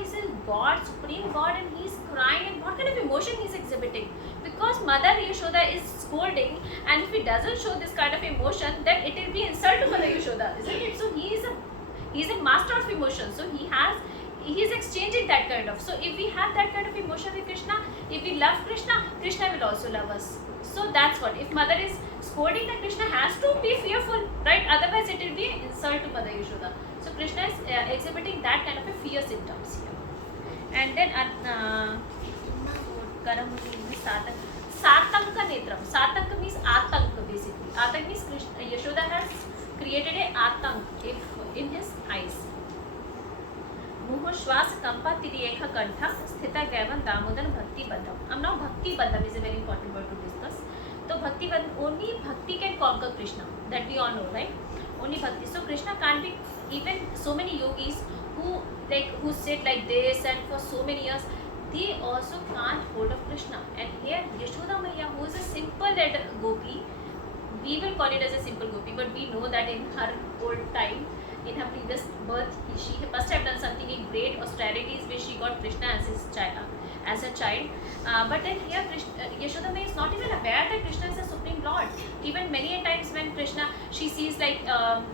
is a God, supreme God, and he is crying, and what kind of emotion he is exhibiting? Because Mother Yashoda is scolding, and if he doesn't show this kind of emotion, then it will be insult to Mother Yashoda, isn't it? So he is a master of emotion. So he is exchanging that kind of. So if we have that kind of emotion with Krishna, if we love Krishna, Krishna will also love us. So that's what. If Mother is scolding that Krishna has to be fearful, right? Otherwise it will be an insult to Mother Yashoda. So Krishna is exhibiting that kind of a fear symptoms here. And then Satanka Netram. Satanka means Atank basically. Atank means Yashoda has created a Atank in his eyes. मुह श्वास कंपा तिरिएखा कंठा स्थिता गैवन दामोदर भक्ति बद्धम. Now bhakti bandham is a very important word to discuss. So bhakti bandham, only bhakti can conquer Krishna, that we all know, right? Only bhakti. So Krishna can't be, even so many yogis who sit like this and for so many years, they also can't hold of Krishna. And here Yashoda Maiya, who is a simple gopi, we will call it as a simple gopi, but we know that in her old time, in her previous birth, she must have done something in great austerities where she got Krishna as a child. But then here Yashoda Mai is not even aware that Krishna is the Supreme Lord. Even many a times when Krishna, she sees like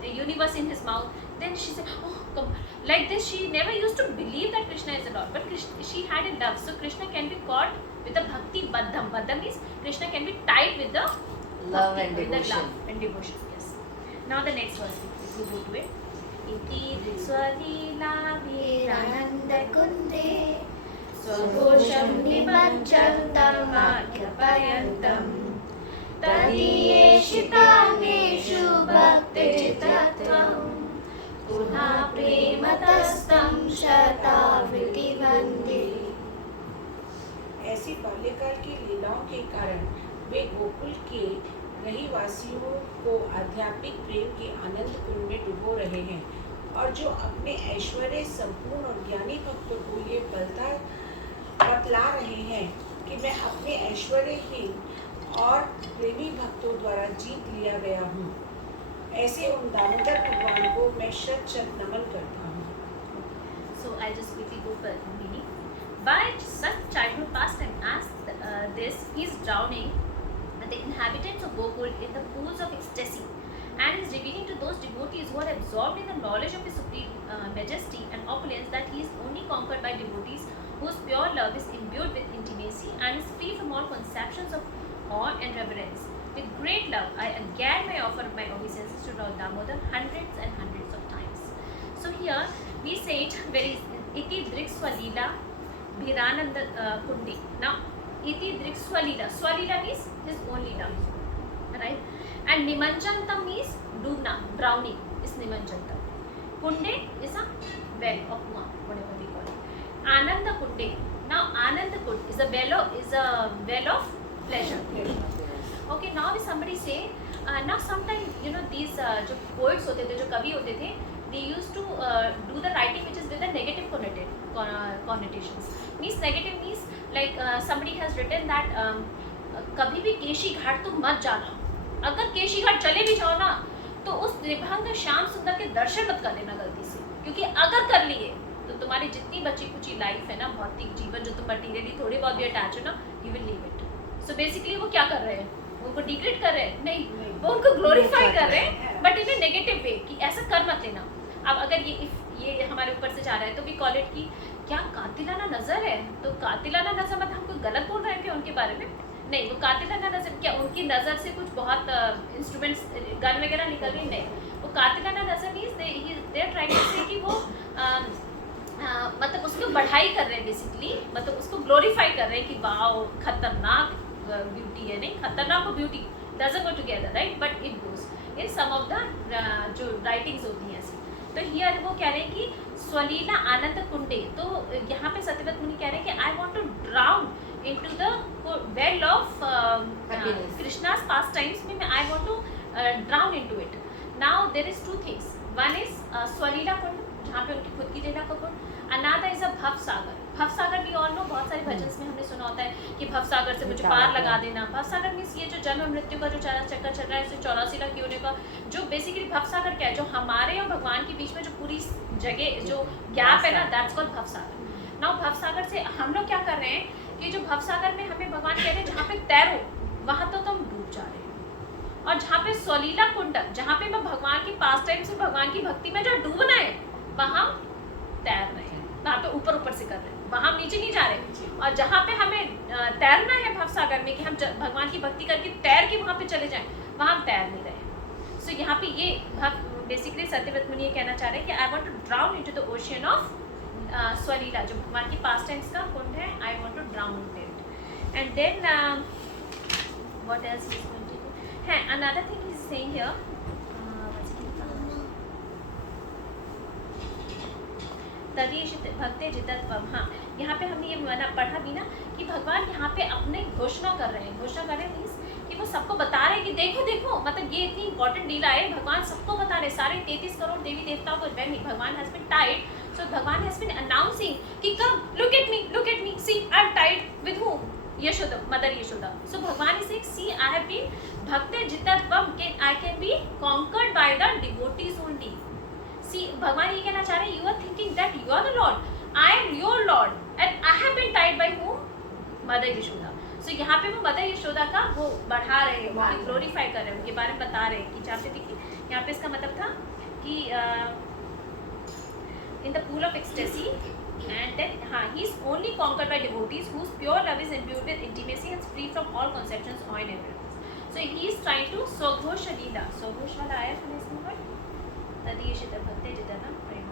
the universe in his mouth, then she said, oh, come. Like this, she never used to believe that Krishna is the Lord. But she had a love. So Krishna can be caught with the bhakti baddham. Baddham means Krishna can be tied with the love bhakti, and with devotion. the love and devotion. Yes. Now the next verse, we go to it. Iti swalila वीरानन्दकुन्दे स्वघोषं निमज्जन्तं आज्ञापयन्तं तदीयेषिताङ्गेषु भक्तिचित्तत्वं पुनः प्रेमतस्तं शतावृत्ति वन्दे. ऐसी बाल्यकाल की लीलाओं के कारण वे गोकुल के रहीवासियों को आध्यात्मिक प्रेम के आनंद कुंड में डुबो रहे हैं, और जो अपने ऐश्वर्य संपूर्ण और ज्ञानी भक्तों को ये बतला रहे हैं कि मैं अपने ऐश्वर्यहीन और प्रेमी भक्तों द्वारा जीत लिया गया हूँ, ऐसे उन दामोदर भगवान को मैं शत नमन करता हूँ. So I just quickly go for meaning. By such childhood pastime as this, he is drowning the inhabitants of Gokul in the pools of ecstasy, and is revealing to those devotees who are absorbed in the knowledge of his supreme majesty and opulence that he is only conquered by devotees whose pure love is imbued with intimacy and is free from all conceptions of awe and reverence. With great love, I again may offer my obeisances to Lord Damodar hundreds and hundreds of times. So here we say it very iti drikswalila bhirananda kundi. Now iti drikswalila, swalila means his own lila, right? And nimanjantam means dubna, drowning is nimanjantam. Kunde is a well or kuan, whatever we call it. Ananda kunde. Now Ananda kund is a well of pleasure. Okay, now if somebody say, now sometimes these जो poets होते थे, जो कवि होते थे, they used to do the writing which is with a negative connotations. Means negative means like somebody has written that कभी भी केशी घाट तुम मत जाना. अगर केशी घाट चले भी जाओ ना, तो उस निभंग श्याम सुंदर के दर्शन मत कर लेना गलती से, क्योंकि अगर कर लिए तो तुम्हारी जितनी बची कुची लाइफ है ना, भौतिक जीवन जो तुम मटीरियली थोड़ी बहुत भी अटैच हो ना, you will leave it. So basically वो क्या कर रहे हैं, उनको डिग्रेड कर रहे हैं? नहीं, वो उनको ग्लोरीफाई कर रहे हैं, but in A negative way कि ऐसा कर मत लेना. अब अगर ये हमारे ऊपर से जा रहा है तो वी कॉल इट कि क्या कातिलाना नजर है, तो कातिलाना नजर मतलब हम कोई गलत बोल रहे हैं क्या उनके बारे में? नहीं, वो कातिलाना नजर क्या उनकी नज़र से कुछ बहुत इंस्ट्रूमेंट्स गन वगैरह निकल रही? नहीं, वो कातिलाना नजर means they are trying to say कि वो मतलब उसको बढ़ाई कर रहे हैं बेसिकली, मतलब उसको ग्लोरीफाई कर रहे हैं कि वाओ खतरनाक ब्यूटी है. नहीं, खतरनाक और beauty doesn't go together, right? But it goes in some of the जो राइटिंग्स होती हैं ऐसी. तो हियर वो कह रहे हैं कि स्वलीला आनंद कुंडे. तो यहाँ पे सत्यव्रत मुनि कह रहे हैं कि I want to drown into the well of Krishna's pastimes. I want to drown into it. Now there is two things. One is Swalila Kund, जहाँ पे उनकी खुद की लीला का कुंड. Another is a भव सागर. भव सागर भी all know, बहुत सारे भजन में हमने सुना होता है कि भव सागर से मुझे पार लगा देना. भव सागर मीन्स ये जो जन्म मृत्यु का जो चक्कर चल रहा है, 84 लाख योनि का, जो बेसिकली भव सागर क्या है, जो हमारे और भगवान के बीच में जो पूरी जगह जो गैप है ना, दैट्स कॉल्ड भव सागर. नाउ भव सागर से हम लोग क्या कर रहे हैं कि जो भवसागर में हमें भगवान कह रहे हैं जहाँ पे तैरो वहाँ तो तुम डूब जा रहे हो, और जहाँ पे स्वलीला कुंड, जहाँ पे मैं भगवान की पास टाइम से भगवान की भक्ति में जो डूबना है वहाँ तैर रहे हैं, वहाँ पे ऊपर से कर रहे हैं, वहाँ नीचे नहीं जा रहे. और जहाँ पे हमें तैरना है भवसागर में कि हम भगवान की भक्ति करके तैर के वहाँ पे चले जाएं, वहाँ हम तैर नहीं रहे। सो यहाँ पे ये बेसिकली सत्यव्रत मुनि ये कहना चाह रहे हैं कि I want to drown into the ocean of swalila, जो भगवान की पास्ट टेंस का कुंड है, I want to drown it. And then what else he is going to do है, another thing he is saying here, तदीश भक्ते जितत्वम। हाँ, यहाँ पे हमने ये पढ़ा भी ना कि भगवान यहाँ पे अपने घोषणा कर रहे हैं। घोषणा कर रहे हैं मीन्स कि वो सबको बता रहे हैं कि देखो देखो, मतलब ये इतनी इंपॉर्टेंट डील आए, भगवान सबको बता रहे, सारे 33 करोड़ देवी देवताओं को, व्हेन भगवान हैज बीन टाइड, सो भगवान हैज बीन अनाउंसिंग कि come look at me, see I am tied with whom, Yashoda, mother Yashoda. So भगवान is saying see I have been भक्ते जितत्वम, I can be conquered by the devotees only. See, भगवान ये कहना चाह रहे हैं, you are thinking that you are the Lord, I am your Lord, and I have been tied by whom? Mother Yashoda. So यहाँ पे वो मदर यशोदा का वो बढ़ा रहे हैं, उनको ग्लोरीफाई कर रहे हैं, उनके बारे में बता रहे हैं कि जहाँ पे देखिए यहाँ पे इसका मतलब था कि in the pool of ecstasy, and then हाँ, he is only conquered by devotees whose pure love is imbued with intimacy and free from all conceptions or inheritance. So he is trying to स्वघोष लीला, स्वघोष वाला आया था इसमें word, तदीशित भक्ते जितनं प्रेम।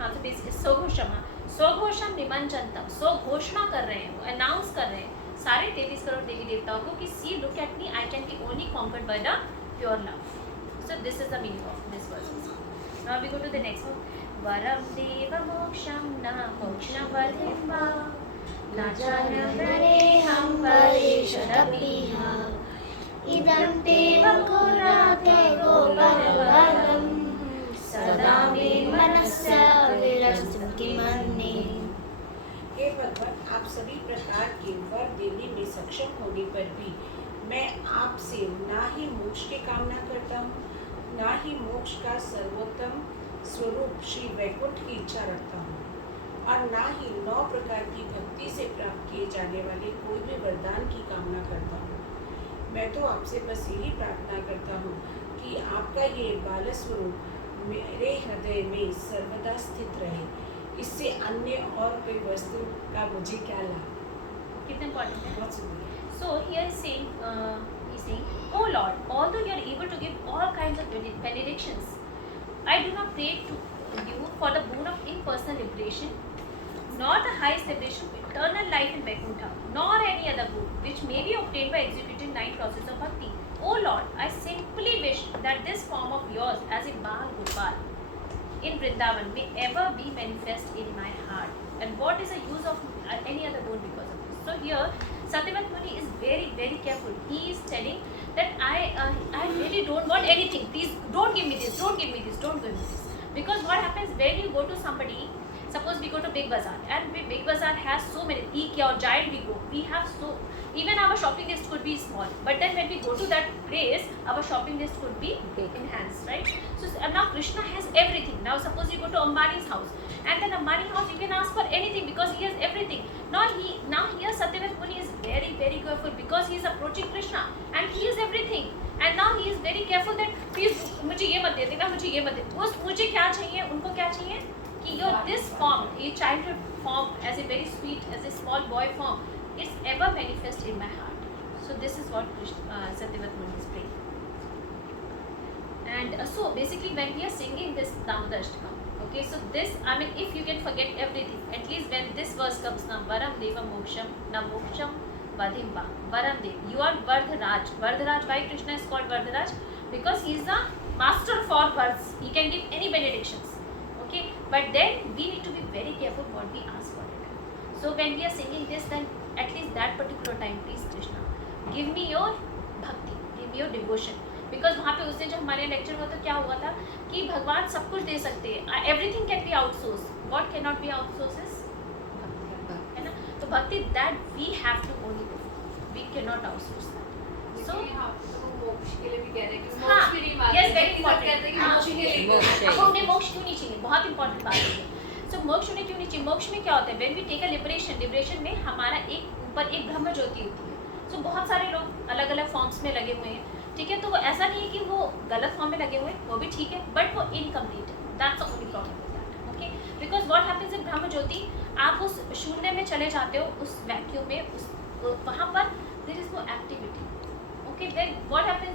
हाँ, तो basic स्वघोषम निमंजनतम, स्वघोषणा कर रहे हैं, वो अनाउंस कर रहे हैं सारे 33 करोड़ देवी देवताओं को कि see look at me, I can be only conquered by the pure love. So this is the meaning of this verse. Now we go to the next one. वरम देव मोक्षम न मोक्षम वधिं वा न हम परेशदपिह इदं ते वकुराते गोपरवरं सदा मे मनस्य विरजतु किमन्ये। हे भगवान, आप सभी प्रकार के वर देने में सक्षम होने पर भी मैं आपसे ना ही मोक्ष की कामना करता हूँ, ना ही मोक्ष का सर्वोत्तम स्वरूप श्री वैकुंठ की इच्छा रखता हूँ, और ना ही 9 प्रकार की भक्ति से प्राप्त किए जाने वाले कोई भी वरदान की कामना करता हूँ। मैं तो आपसे बस यही प्रार्थना करता हूँ कि आपका ये बाल स्वरूप मेरे हृदय में सर्वदा स्थित रहे, इससे अन्य और कोई वस्तु का मुझे क्या लाभ। कितना इम्पोर्टेंट है। बहुत सुंदर। So here is saying, oh Lord, although you are able to give all kinds of benedictions, I do not pray to you for the boon of impersonal liberation, nor the highest liberation of eternal life in Vaikuntha, nor any other boon which may be obtained by executing 9 processes of bhakti. Oh Lord, I simply wish that this form of yours as a Bal Gopal in Vrindavan may ever be manifest in my heart. And what is the use of any other boon because of this? So here, Satyavrat Muni is very, very careful. He is telling that I really don't want anything. Please don't give me this, don't give me this, don't give me this. Because what happens when you go to somebody, suppose we go to Big Bazaar, and Big Bazaar has so many, IKEA or Giant we go, we have so, even our shopping list could be small, but then when we go to that place, our shopping list could be enhanced, right? So now Krishna has everything. Now suppose you go to Ambani's house, and then Ambani house you can ask for anything because he has everything. Now here Satyavrat Muni is very, very careful because he is approaching Krishna and he is everything. And now he is very careful that please मुझे ये मत दे देना, मुझे ये मत दे। मुझे क्या चाहिए, उनको क्या चाहिए कि your this form, a childhood form, as a very sweet, as a small boy form, it's ever manifest in my heart. So this is what Satyavrat Muni is praying. And so basically when we are singing this Damodar Ashtakam, okay, so this, I mean, if you can forget everything, at least when this verse comes now, Varam Deva Moksham, Na Moksham Vadimba, Varam Dev, you are Vardharaj. Vardharaj, why Krishna is called Vardharaj? Because he is the master of all words. He can give any benedictions. Okay, but then we need to be very careful what we ask for it. So when we are singing this, then at least that particular time, please Krishna, give me your bhakti, give me your devotion. Because वहाँ पे उस दिन जब हमारे lecture हुआ तो क्या हुआ था कि भगवान सब कुछ दे सकते हैं, everything can be outsource, what can not be outsource, है ना? तो भक्ति that we have to only do, we can not outsource that. So मोक्ष के लिए भी कह रहे हैं कि हाँ, मोक्ष के लिए मांगते यस, हैं, वेरी सब इंपॉर्टेंट, कहते हैं कि मोक्ष के लिए अब उन्हें मोक्ष क्यों नहीं चाहिए, बहुत इंपॉर्टेंट बात है। सो मोक्ष उन्हें क्यों नहीं चाहिए? मोक्ष में क्या होता है, when we take a liberation में हमारा एक ऊपर एक ब्रह्म ज्योति होती है। सो बहुत सारे लोग अलग अलग फॉर्म्स में लगे हुए हैं, ठीक है, तो वो ऐसा नहीं है कि वो गलत फॉर्म में लगे हुए हैं, वो भी ठीक है, बट वो इनकम्प्लीट है, that's the only problem with that. Okay, because what happens in ब्रह्म ज्योति, आप उस शून्य में चले जाते हो, उस वैक्यूम में, उस वहाँ पर there is no activity. Okay, then what happens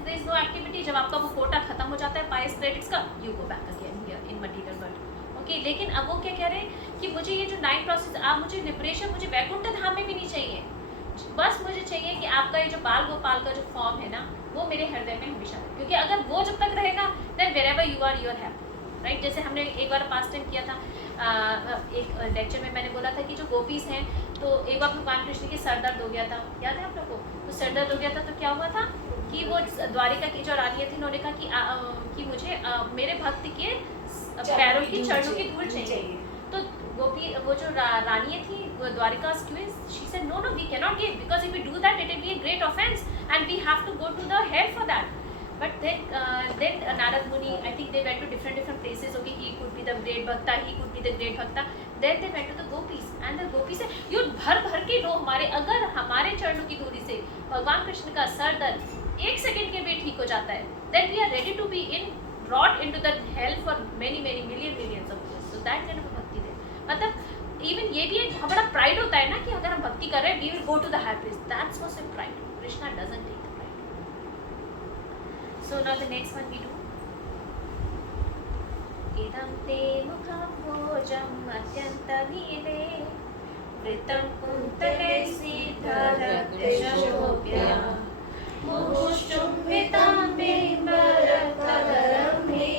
highest credits का, you go back again here in material world. Okay, लेकिन अब वो क्या कह रहे हैं कि मुझे ये जो 9 प्रोसेस, आप मुझे लिबरेशन, मुझे वैकुंठ धाम में भी नहीं चाहिए, बस मुझे चाहिए कि आपका ये जो बाल गोपाल का जो फॉर्म है ना, वो मेरे हृदय में हमेशा रहे, क्योंकि अगर वो जब तक रहेगा then wherever you are you're happy, right. जैसे हमने एक बार पास्ट टाइम किया था, एक लेक्चर में मैंने बोला था कि जो गोपीज हैं, तो एक बार भगवान कृष्ण की सर दर्द हो गया था, याद है आप लोग को? तो सर दर्द हो गया था तो क्या हुआ था कि वो द्वारिका की जो रानी थी, उन्होंने कहा कि मुझे मेरे भक्त के पैरों की, चरणों की धूल चाहिए। तो गोपी, वो जो रानी थी, वो Dwarka she said no no, we can not give, because if we do that it will be a great offence and we have to go to the head for that. But then Narad Muni, I think they went to different places. Okay, he could be the great bhakta, he could be the great bhakta. Then they went to the gopis, and the gopis said, "You भर के लो हमारे, अगर हमारे चरणों की धूली से भगवान कृष्ण का सर दर्द 1 सेकंड के भी ठीक हो जाता है, then we are ready to be brought into the hell for many millions of years." So that kind of भक्ति है। मतलब even ये भी एक बहुत बड़ा प्राइड होता है ना कि अगर हम भक्ति कर रहे हैं, we will go to the high place. That's what's a pride. Krishna doesn't take. So now the next one we do. Idam te mukham bhojam atyanta nile vritam kuntale siddharabhyashobhya muhushtum vitam bimbarakadaram me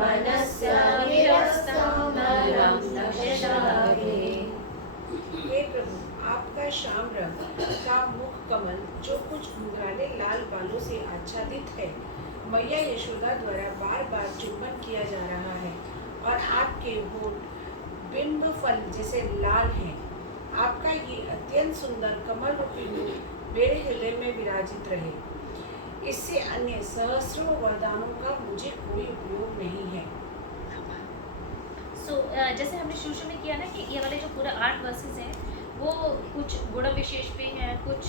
manasya virastam naram nakshage। हे प्रभु, आपका श्याम रंग का मुख कमल जो कुछ घुंघराले लाल बालों से आच्छादित है, मैया यशोदा द्वारा बार बार चुंबन किया जा रहा है, और आपके होठ बिंब फल जैसे लाल हैं। आपका ये अत्यंत सुंदर कमल रूपी मुख मेरे हृदय में विराजित रहे, इससे अन्य सहस्रों वरदानों का मुझे कोई उपयोग नहीं है। सो जैसे हमने शुरू में किया ना कि ये वाले जो पूरा 8 वर्सेस हैं, वो कुछ गुण विशेष पे हैं, कुछ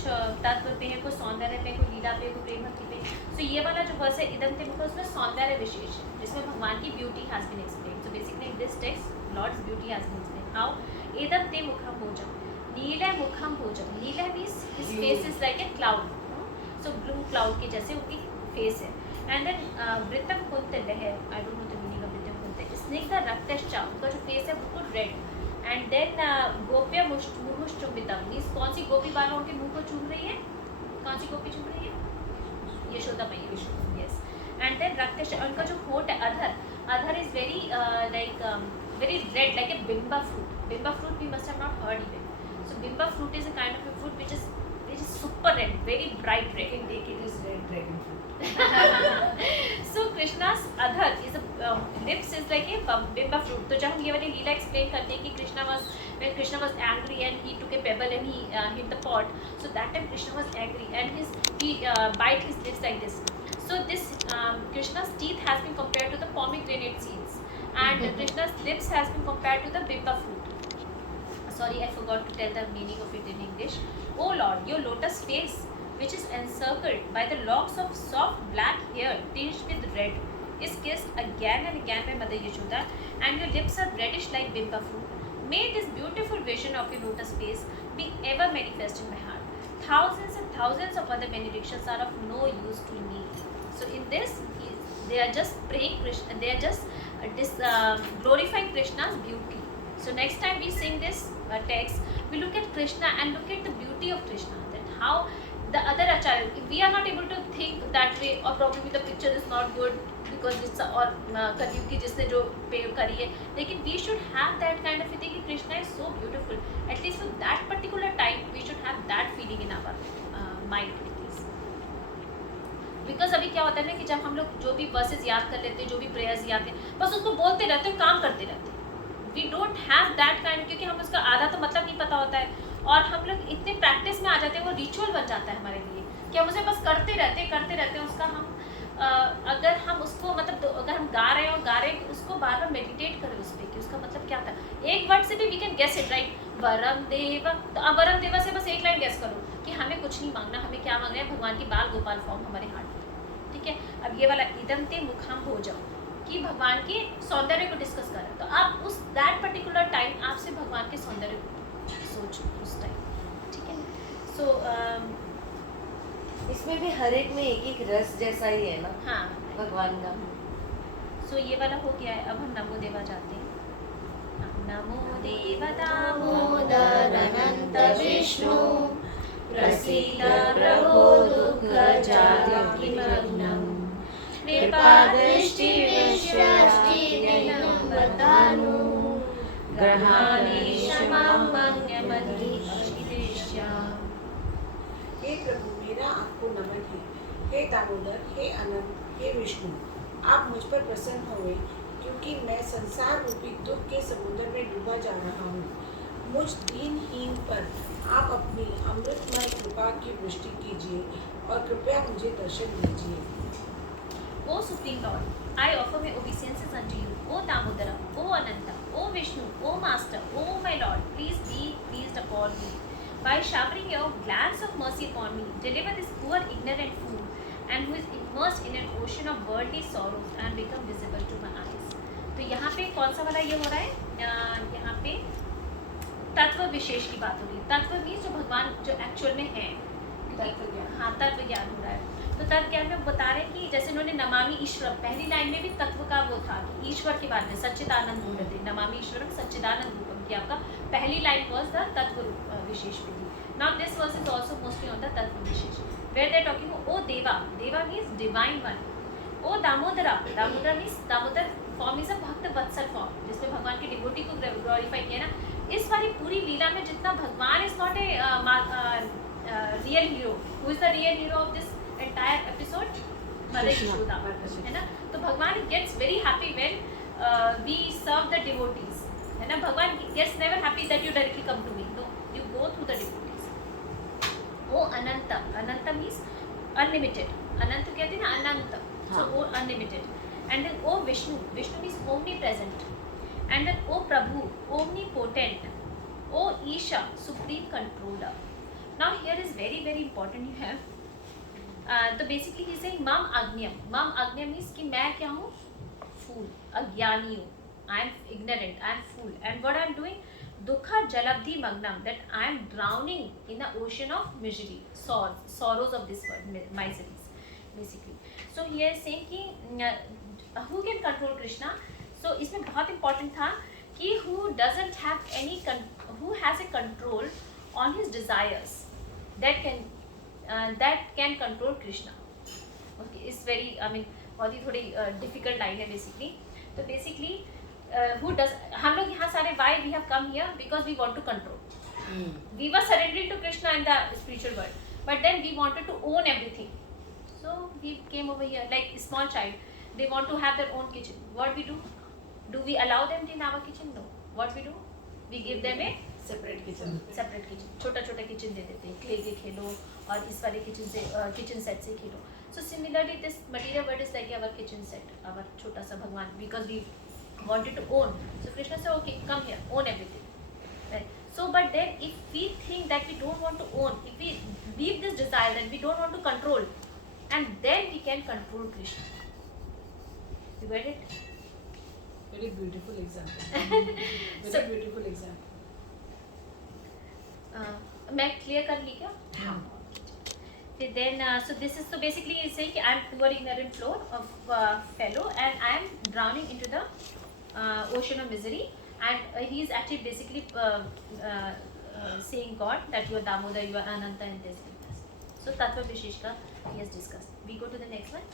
तत्व पे हैं, कुछ सौंदर्य पे, कुछ लीला पे, कुछ प्रेम भक्ति पे। सो ये वाला जो वर्स है इदम ते मुख, उसमें सौंदर्य विशेष है, जिसमें भगवान की beauty has been explain. So basically in this text lord's beauty has been explain. How इदम ते मुखम भोजम, नीला मुखम भोजम, नीला means his face is like a cloud, so blue cloud के जैसे उनकी फेस है। एंड देन वृतम कुंत लहर, I don't know the meaning of वृतम कुंत, स्निग्ध रक्तश्चा, उनका जो फेस है बिल्कुल रेड। एंड देन गोप्य मुहुश्चुम्बितम मीन्स कौन सी गोपी बालों उनके मुंह को चूम रही है, कौन सी गोपी चूम रही है? यशोदा मैया, यस। एंड देन रक्तश्च, उनका जो होठ है अधर, अधर is very like very red like a bimba fruit. Bimba fruit we must have not heard even. So bimba fruit is a kind of a fruit which is super red, very bright red. You can take it as red dragon fruit. So Krishna's adhar is a lips is like a bimba fruit. तो जब हम ये वाली लीला explain करते हैं कि when Krishna was angry and he took a pebble and he hit the pot, so that time Krishna was angry and he bite his lips like this. So this Krishna's teeth has been compared to the pomegranate seeds, and Krishna's lips has been compared to the bimba fruit. Sorry, I forgot to tell the meaning of it in English. Oh Lord, your lotus face, which is encircled by the locks of soft black hair tinged with red, is kissed again and again by Mother Yashoda, and your lips are reddish like bimba fruit. May this beautiful vision of your lotus face be ever manifest in my heart. Thousands and thousands of other benedictions are of no use to me. So in this, they are just praying Krishna, they are just glorifying Krishna's beauty. So next time we sing this text, we look at Krishna and look at the beauty of Krishna, that how the other acharya, we are not able to think that way, or probably the picture is not good because it's और कलयुग की जिसने जो पे करी है, लेकिन we should have that kind of feeling कि Krishna is so beautiful. At least for that particular time, we should have that feeling in our mind at least. Because अभी क्या होता है ना कि जब हम लोग जो भी वर्सेस याद कर लेते हैं, जो भी प्रेयर्स याद हैं, बस उसको बोलते रहते हैं, काम करते रहते हैं। We don't have that kind, क्योंकि हम उसका आधा तो मतलब नहीं पता होता है, और हम लोग इतने प्रैक्टिस में आ जाते हैं, वो रिचुअल बन जाता है हमारे लिए कि हम उसे बस करते रहते हैं उसका हम अगर हम उसको मतलब अगर हम गा रहे हैं उसको बार बार मेडिटेट करें उस पर कि उसका मतलब क्या था। एक वर्ड से भी we can guess it, right? वरम देव, तो अब वरम देवा से बस एक लाइन गेस करो कि हमें कुछ नहीं मांगना, हमें क्या मांगना है? भगवान की बाल गोपाल फॉर्म हमारे हार्ट में, ठीक है। अब ये वाला इदम ते मुखाम भोजम कि भगवान के सौंदर्य को डिस्कस कर रहे हैं, तो आप उस दैट पर्टिकुलर टाइम आपसे भगवान के सौंदर्य को सोचो उस टाइम, ठीक है। सो इसमें भी हर एक में एक एक रस जैसा ही है ना हाँ, भगवान का। सो ये वाला हो गया है. अब हम नमो देवा जाते हैं. नमो देव दामोदर अनंत विष्णु प्रसीद प्रभो दुःखजालकिमग्नम् कृपादृष्टि विश्वस्तिदिनं ग्रहाणि क्षमां मन्यमधिष्याम्. हे प्रभु, मेरा आपको नमन है. हे दामोदर, हे अनंत, हे विष्णु, आप मुझ पर प्रसन्न हुए क्योंकि मैं संसार रूपी दुख के समुद्र में डूबा जा रहा हूँ. मुझ दीनहीन पर आप अपनी अमृतमय कृपा की वृष्टि कीजिए और कृपया मुझे दर्शन दीजिए. O Supreme Lord, I offer my obeisances unto you. O Damodara, O Ananta, O Vishnu, O Master, O my Lord, please be pleased upon me. By showering your glance of mercy upon me, deliver this poor ignorant fool, and who is immersed in an ocean of worldly sorrows and become visible to my eyes. तो यहाँ पे कौन सा वाला ये हो रहा है? यहाँ पे तत्व विशेष की बात हो रही है. तत्व मीन्स जो भगवान जो एक्चुअल में है. हाँ, तत्व ज्ञान हो रहा है. तो तत्व ज्ञान में बता रहे हैं कि जैसे उन्होंने नमामि ईश्वर, पहली लाइन में भी तत्व का वो था कि ईश्वर के बारे में सच्चिदानंद मूर्ति, नमामि ईश्वरम सच्चिदानंद रूपम की आपका पहली लाइन वाज द तत्व विशेष विधि. Now this verse is also mostly on the तत्व विशेष where they talking O Deva. Deva means divine one. O Damodara, Damodar means Damodar form is a भक्त वत्सल फॉर्म जिसमें भगवान के डिवोटी को ग्लोरीफाई किया ना. इस वाली पूरी लीला में जितना भगवान is not a real hero. Who is the real hero of this entire episode? Mother Yashoda, है ना. तो भगवान gets very happy when we serve the devotees, है ना. भगवान gets never happy that you directly come to me. No, you go through the devotees. O Anant, Anant means unlimited. अनंत कहते हैं ना, Ananta. So O unlimited. And then O Vishnu, Vishnu means omnipresent. And then O Prabhu, omnipotent. O Isha, supreme controller. Now here is very very important you have. तो basically he saying मम अज्ञम. मम अज्ञम means कि मैं क्या हूँ? फूल, अज्ञानी हूँ. I am ignorant, I am fool. And what I am doing? दुखा जलब्धि मग्नम, that I am drowning in the ocean of misery, sorrows of this world, miseries basically. So here is saying कि who can control Krishna? So इसमें बहुत important था कि who doesn't have any who has a control on his desires that can control Krishna. Okay, it's very, I mean, बहुत ही थोड़ी difficult line है basically. तो basically who does, हम लोग यहाँ सारे why we have come here because we want to control. We were surrendering to Krishna in the spiritual world, but then we wanted to own everything. So we came over here like a small child. They want to have their own kitchen. What we do? Do we allow them in our kitchen? No. What we do? We give them a separate kitchen. छोटा छोटा kitchen दे देते हैं. Clay के खेलो और इस वाले kitchen से kitchen set से खेलो. So similarly this material world is like our kitchen set, our छोटा सा भगवान, because we wanted to own. So Krishna say okay come here, own everything. So but then if we think that we don't want to own, if we leave this desire that we don't want to control, and then we can control Krishna. You get it? Very beautiful example. So- beautiful example. मैं clear कर ली क्या? हाँ. Then so this is, so basically he's saying I am poor ignorant fellow and I am drowning into the ocean of misery, and he is actually basically saying God that you are Damodar, you are Ananta and this and this. So Tattva Visheshka he has discussed. We go to the next one.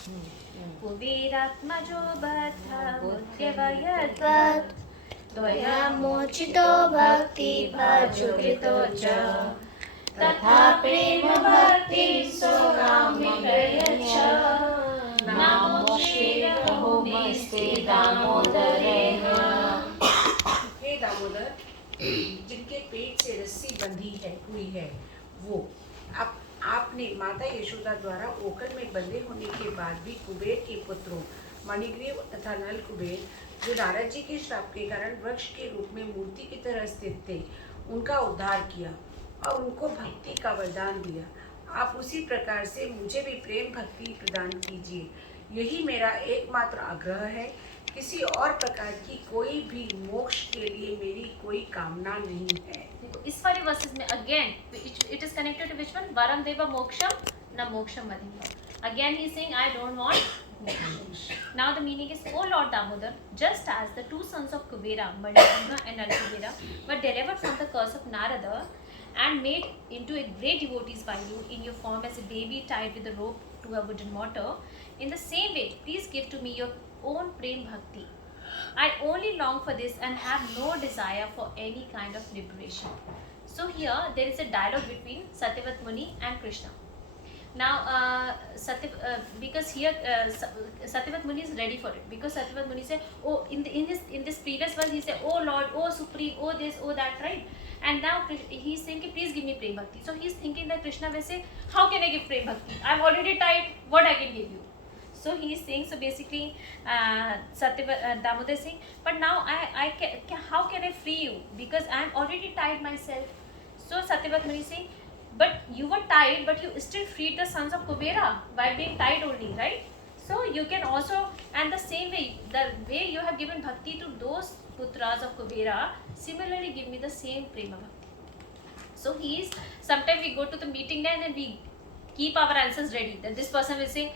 Kuberatmajo Bhatta Mutyavayat त्वया मोचितो भक्ति भजुकृतो च तथा प्रेम भक्ति स्वगामि प्रयच्छ नामोक्षे कहोमिस्ते दामोदरेह. हे दामोदर, जिनके पेट से रस्सी बंधी हुई है वो आपने माता यशोदा द्वारा ओकर में बंधे होने के बाद भी कुबेर के पुत्रों मणिग्रीव तथा नल कुबेर, जो नारद जी के श्राप के कारण वृक्ष के रूप में मूर्ति की तरह स्थित थे, उनका उद्धार किया और उनको भक्ति का वरदान दिया. आप उसी प्रकार से मुझे भी प्रेम भक्ति प्रदान कीजिए. यही मेरा एकमात्र आग्रह है. किसी और प्रकार की कोई भी मोक्ष के लिए मेरी कोई कामना नहीं है. इस वाले वर्सेस में again it is connected to which one? वरम देवा मोक्षम न मोक्षम वधिम. Again he is saying I don't want Now the meaning is, O Lord Damodar, just as the two sons of Kubera, Mandana and Alkubera, were delivered from the curse of Narada and made into a great devotees by you in your form as a baby tied with a rope to a wooden mortar, in the same way, please give to me your own prem bhakti. I only long for this and have no desire for any kind of liberation. So here there is a dialogue between Satyavat Muni and Krishna. Now, because here Satyavat Muni is ready for it, because Satyavat Muni said, "Oh, in this previous verse he said, oh Lord, oh Supreme, oh this, oh that, right?" And now he is saying, "Please give me prem bhakti." So he is thinking that Krishna will say, "How can I give prem bhakti? I am already tied. What I can give you?" So he is saying, so basically, Damodar is saying, "But now how can I free you? Because I am already tied myself." So Satyavat Muni is saying, "But you were tied, but you still freed the sons of Kubera by being tied only, right? So you can also, and the same way, the way you have given bhakti to those putras of Kubera, similarly give me the same prema bhakti." So he is, sometimes we go to the meeting and then we keep our answers ready. That this person will say,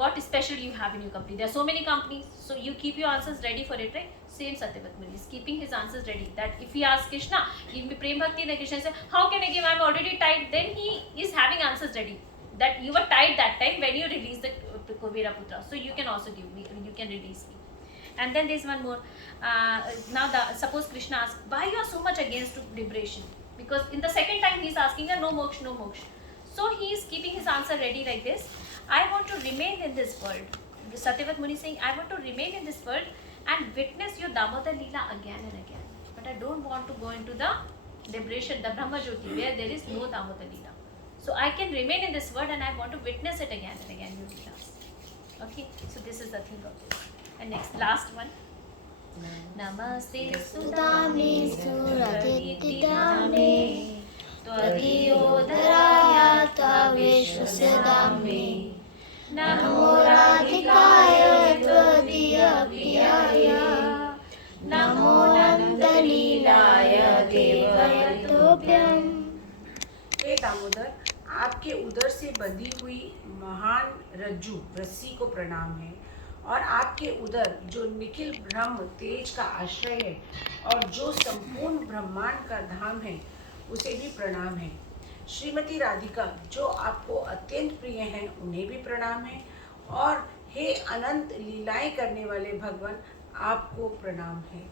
what special you have in your company? There are so many companies, so you keep your answers ready for it, right? Same Satyavat Muni is keeping his answers ready. That if he asks Krishna, give me prem bhakti, then Krishna says, "How can I give? I am already tied." Then he is having answers ready. That you were tied that time when you released the Kubera Putra, so you can also give me, you can release me. And then there is one more. Now, suppose Krishna asks, "Why you are so much against liberation?" Because in the second time he is asking, "No moksha, no moksha." So he is keeping his answer ready like this. "I want to remain in this world." Satyavat Muni is saying, "I want to remain in this world and witness your Damodar Leela again and again. But I don't want to go into the liberation, the Brahma Jyoti, where there is no Damodar Leela. So I can remain in this world and I want to witness it again and again, your Leelas." Okay, so this is the thing of this. And next, last one. Namaste Sudame Suratitidame Tvadiyodaraya Taveshwasadame Namo Namo Radhikaya Tvadiya Priyaya Namo Nandalilaya Devayatobhyam. हे दामोदर, आपके उदर से बंधी हुई महान रज्जु रस्सी को प्रणाम है, और आपके उदर जो निखिल ब्रह्म तेज का आश्रय है और जो संपूर्ण ब्रह्मांड का धाम है, उसे भी प्रणाम है। श्रीमती राधिका जो आपको अत्यंत प्रिय हैं, उन्हें भी प्रणाम है, और हे अनंत लीलाएं करने वाले भगवान, आपको प्रणाम है।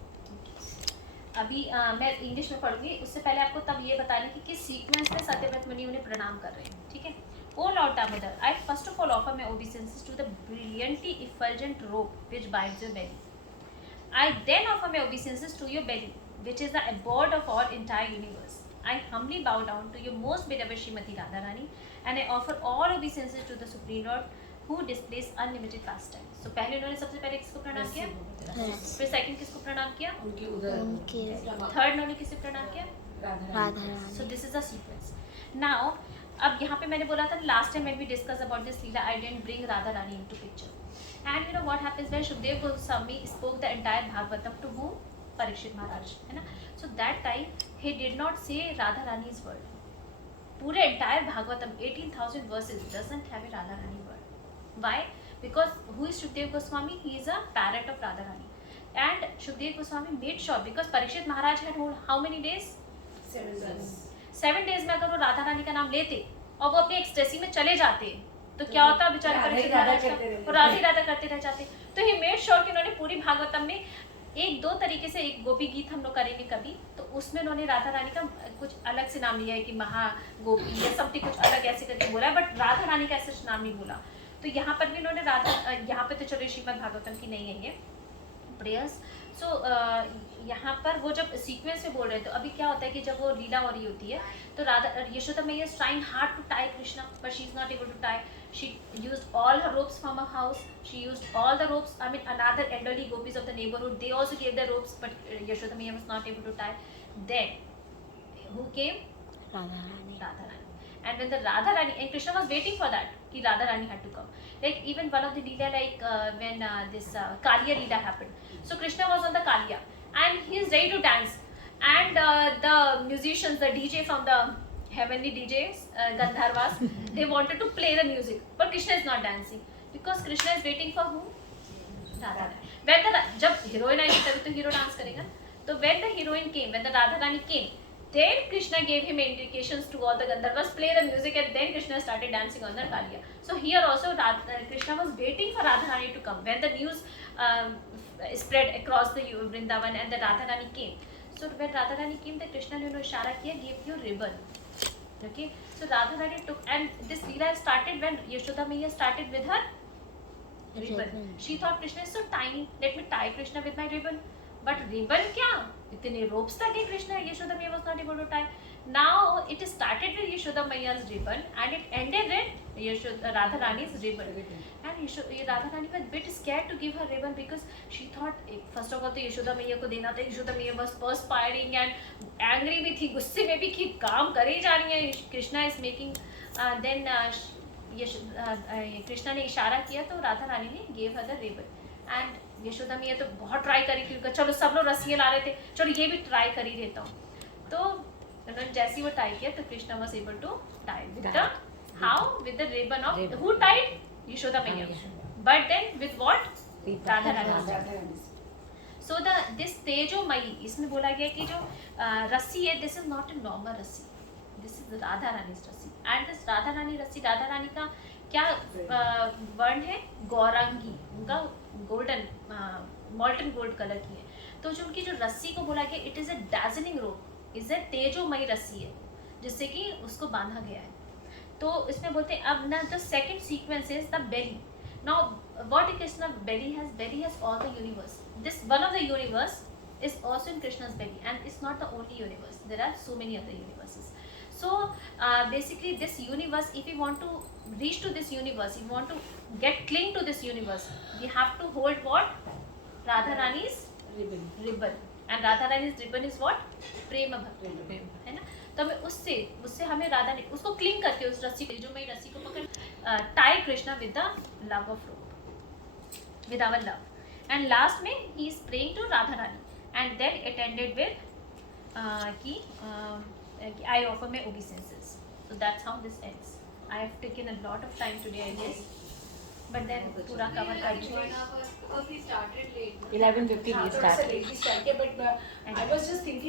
अभी मैं इंग्लिश में पढ़ूंगी, उससे पहले आपको तब ये बताने की किस सीक्वेंस में सत्यव्रत मुनि उन्हें प्रणाम कर रहे हैं, ठीक है। O lord Damodar, I first of all offer my obeisances to the brilliantly effulgent rope which binds your belly. I then offer my obeisances to your belly, which is the abode of our entire universe. I humbly bow down to your most beloved Srimati Radharani, and I offer all obeisances to the Supreme Lord, who displays unlimited pastime. So पहले उन्होंने सबसे पहले किसको प्रणाम किया, फिर second किसको प्रणाम किया, उनके उदर उनके थर्ड उन्होंने किसे प्रणाम किया. Radha So this is the sequence. Now, अब यहाँ पे मैंने बोला था last time when we discussed about this Leela, I didn't bring Radha Rani into picture. And you know what happens when Shukdev Goswami spoke the entire Bhagavatam to whom? Parikshit Maharaj, है ना. So that time he did not say Radha Rani's word. पूरे entire Bhagavatam 18,000 verses doesn't have a Radha Rani word. Why? Because who is Shukdev Goswami? He is a parrot of Radha Rani. And Shukdev Goswami made sure, because Parikshit Maharaj had how many days? 7 days में अगर वो राधा रानी का नाम लेते और वो अपनी ecstasy में चले जाते तो क्या होता बेचारे परीक्षित महाराज का, वो राधे राधा करते रह जाते. तो ही मेड श्योर कि उन्होंने पूरी भागवतम में एक दो तरीके से, एक गोपी गीत हम लोग करेंगे कभी, तो उसमें उन्होंने राधा रानी का कुछ अलग से नाम लिया है कि महा गोपी या समथिंग कुछ अलग ऐसे करके बोला है, बट राधा रानी का ऐसा नाम नहीं बोला. तो यहाँ पर भी उन्होंने राधा, यहाँ पे तो चलो श्रीमद् भागवतम की नहीं है ये प्रेयर्स. सो यहाँ पर वो जब सीक्वेंस में बोल रहे हैं, तो अभी क्या होता है कि जब वो लीला हो रही होती है तो Radha Yashoda Maiya is trying hard to tie Krishna, but she is not able to tie. She used all her ropes from her house. She used all the ropes. I mean, another elderly gopis of the neighborhood, they also gave their ropes, but Yashoda Maiya was not able to tie. Then, who came? Radha Rani. Radha Rani. And when the Radha Rani, and Krishna was waiting for that, कि Radha Rani had to come. Like even one of the Leela, like when this Kaliya Leela happened. So Krishna was on the Kaliya, and he is ready to dance. And the musicians, the DJ from the heavenly DJs, Gandharvas, they wanted to play the music, but Krishna is not dancing. Because Krishna is waiting for whom, Radha Rani. When the जब heroine आएगी तभी तो hero dance करेगा. तो when the heroine came, when the Radha Rani came, then Krishna gave him indications to all the Gandharvas, play the music, and then Krishna started dancing on the Kaliya. So here also Krishna was waiting for Radha Rani to come. When the news spread across the Vrindavan and the Radha Rani came. So when Radha Rani came, the Krishna ने उन्हें इशारा किया, give you ribbon. Okay, so Radha Rani took, and this Leela started when Yashoda Maiya started with her ribbon. She thought Krishna is so tiny, let me tie Krishna with my ribbon. But ribbon क्या? इतने ropes लगे Krishna, Yashoda Maiya was not able to tie. Now it started with Yashoda Maiya's ribbon and it ended with Radha Rani's ribbon. And Radha Rani was a bit scared to give her ribbon because she thought first of all तो Yashoda Maiya को देना था. Yashoda Maiya was perspiring and angry भी थी, गुस्से में भी कि काम करे जा रही है. Krishna is making then Krishna ने इशारा किया तो राधा रानी ने gave her the ribbon. And Yashoda मैया तो बहुत ट्राई करी थी, चलो सब लोग रस्सियाँ ला रहे थे, चलो ये भी ट्राई कर ही देता हूँ. तो उन्होंने जैसे ही वो टाई किया तो Krishna was able to tie with the how with the ribbon of who tied Yashoda मैया, but then with what Radha Rani. So the this Tejomayi, इसमें बोला गया कि जो रस्सी है, this is not a normal रस्सी, this is राधा रानी रस्सी. And this राधा रानी रस्सी, राधा रानी का क्या वर्ण है? गौरांगी, उनका गोल्डन मॉल्टन गोल्ड कलर की है. तो जो उनकी जो रस्सी को बोला गया, it is a dazzling rope, is a तेजोमयी रस्सी है जिससे कि उसको बांधा गया है. तो इसमें बोलते हैं अब ना the second sequence is the belly. Now what Krishna belly has all the universe. This one of the universe is also in Krishna's belly, and it's not the only universe, there are so many other universes. So basically this universe, if we want to reach to this universe, if we want to get cling to this universe, we have to hold what? Radha Rani's ribbon. And Radha Rani's ribbon is what? प्रेम भक्ति, है ना. तो हमें उससे हमें राधा ने उसको cling करके उस रस्सी को, जो मैं रस्सी को पकड़ tie Krishna with the love of rope, with our love. And last में he is praying to Radha Rani. And then it ended with कि I offer my obeisances. So that's how this ends. I have taken a lot of time today, I guess, but then पूरा cover कर चुके हैं. Because we started late. 11:50 we थोड़ा सा started. Late ही start किया, but I was just thinking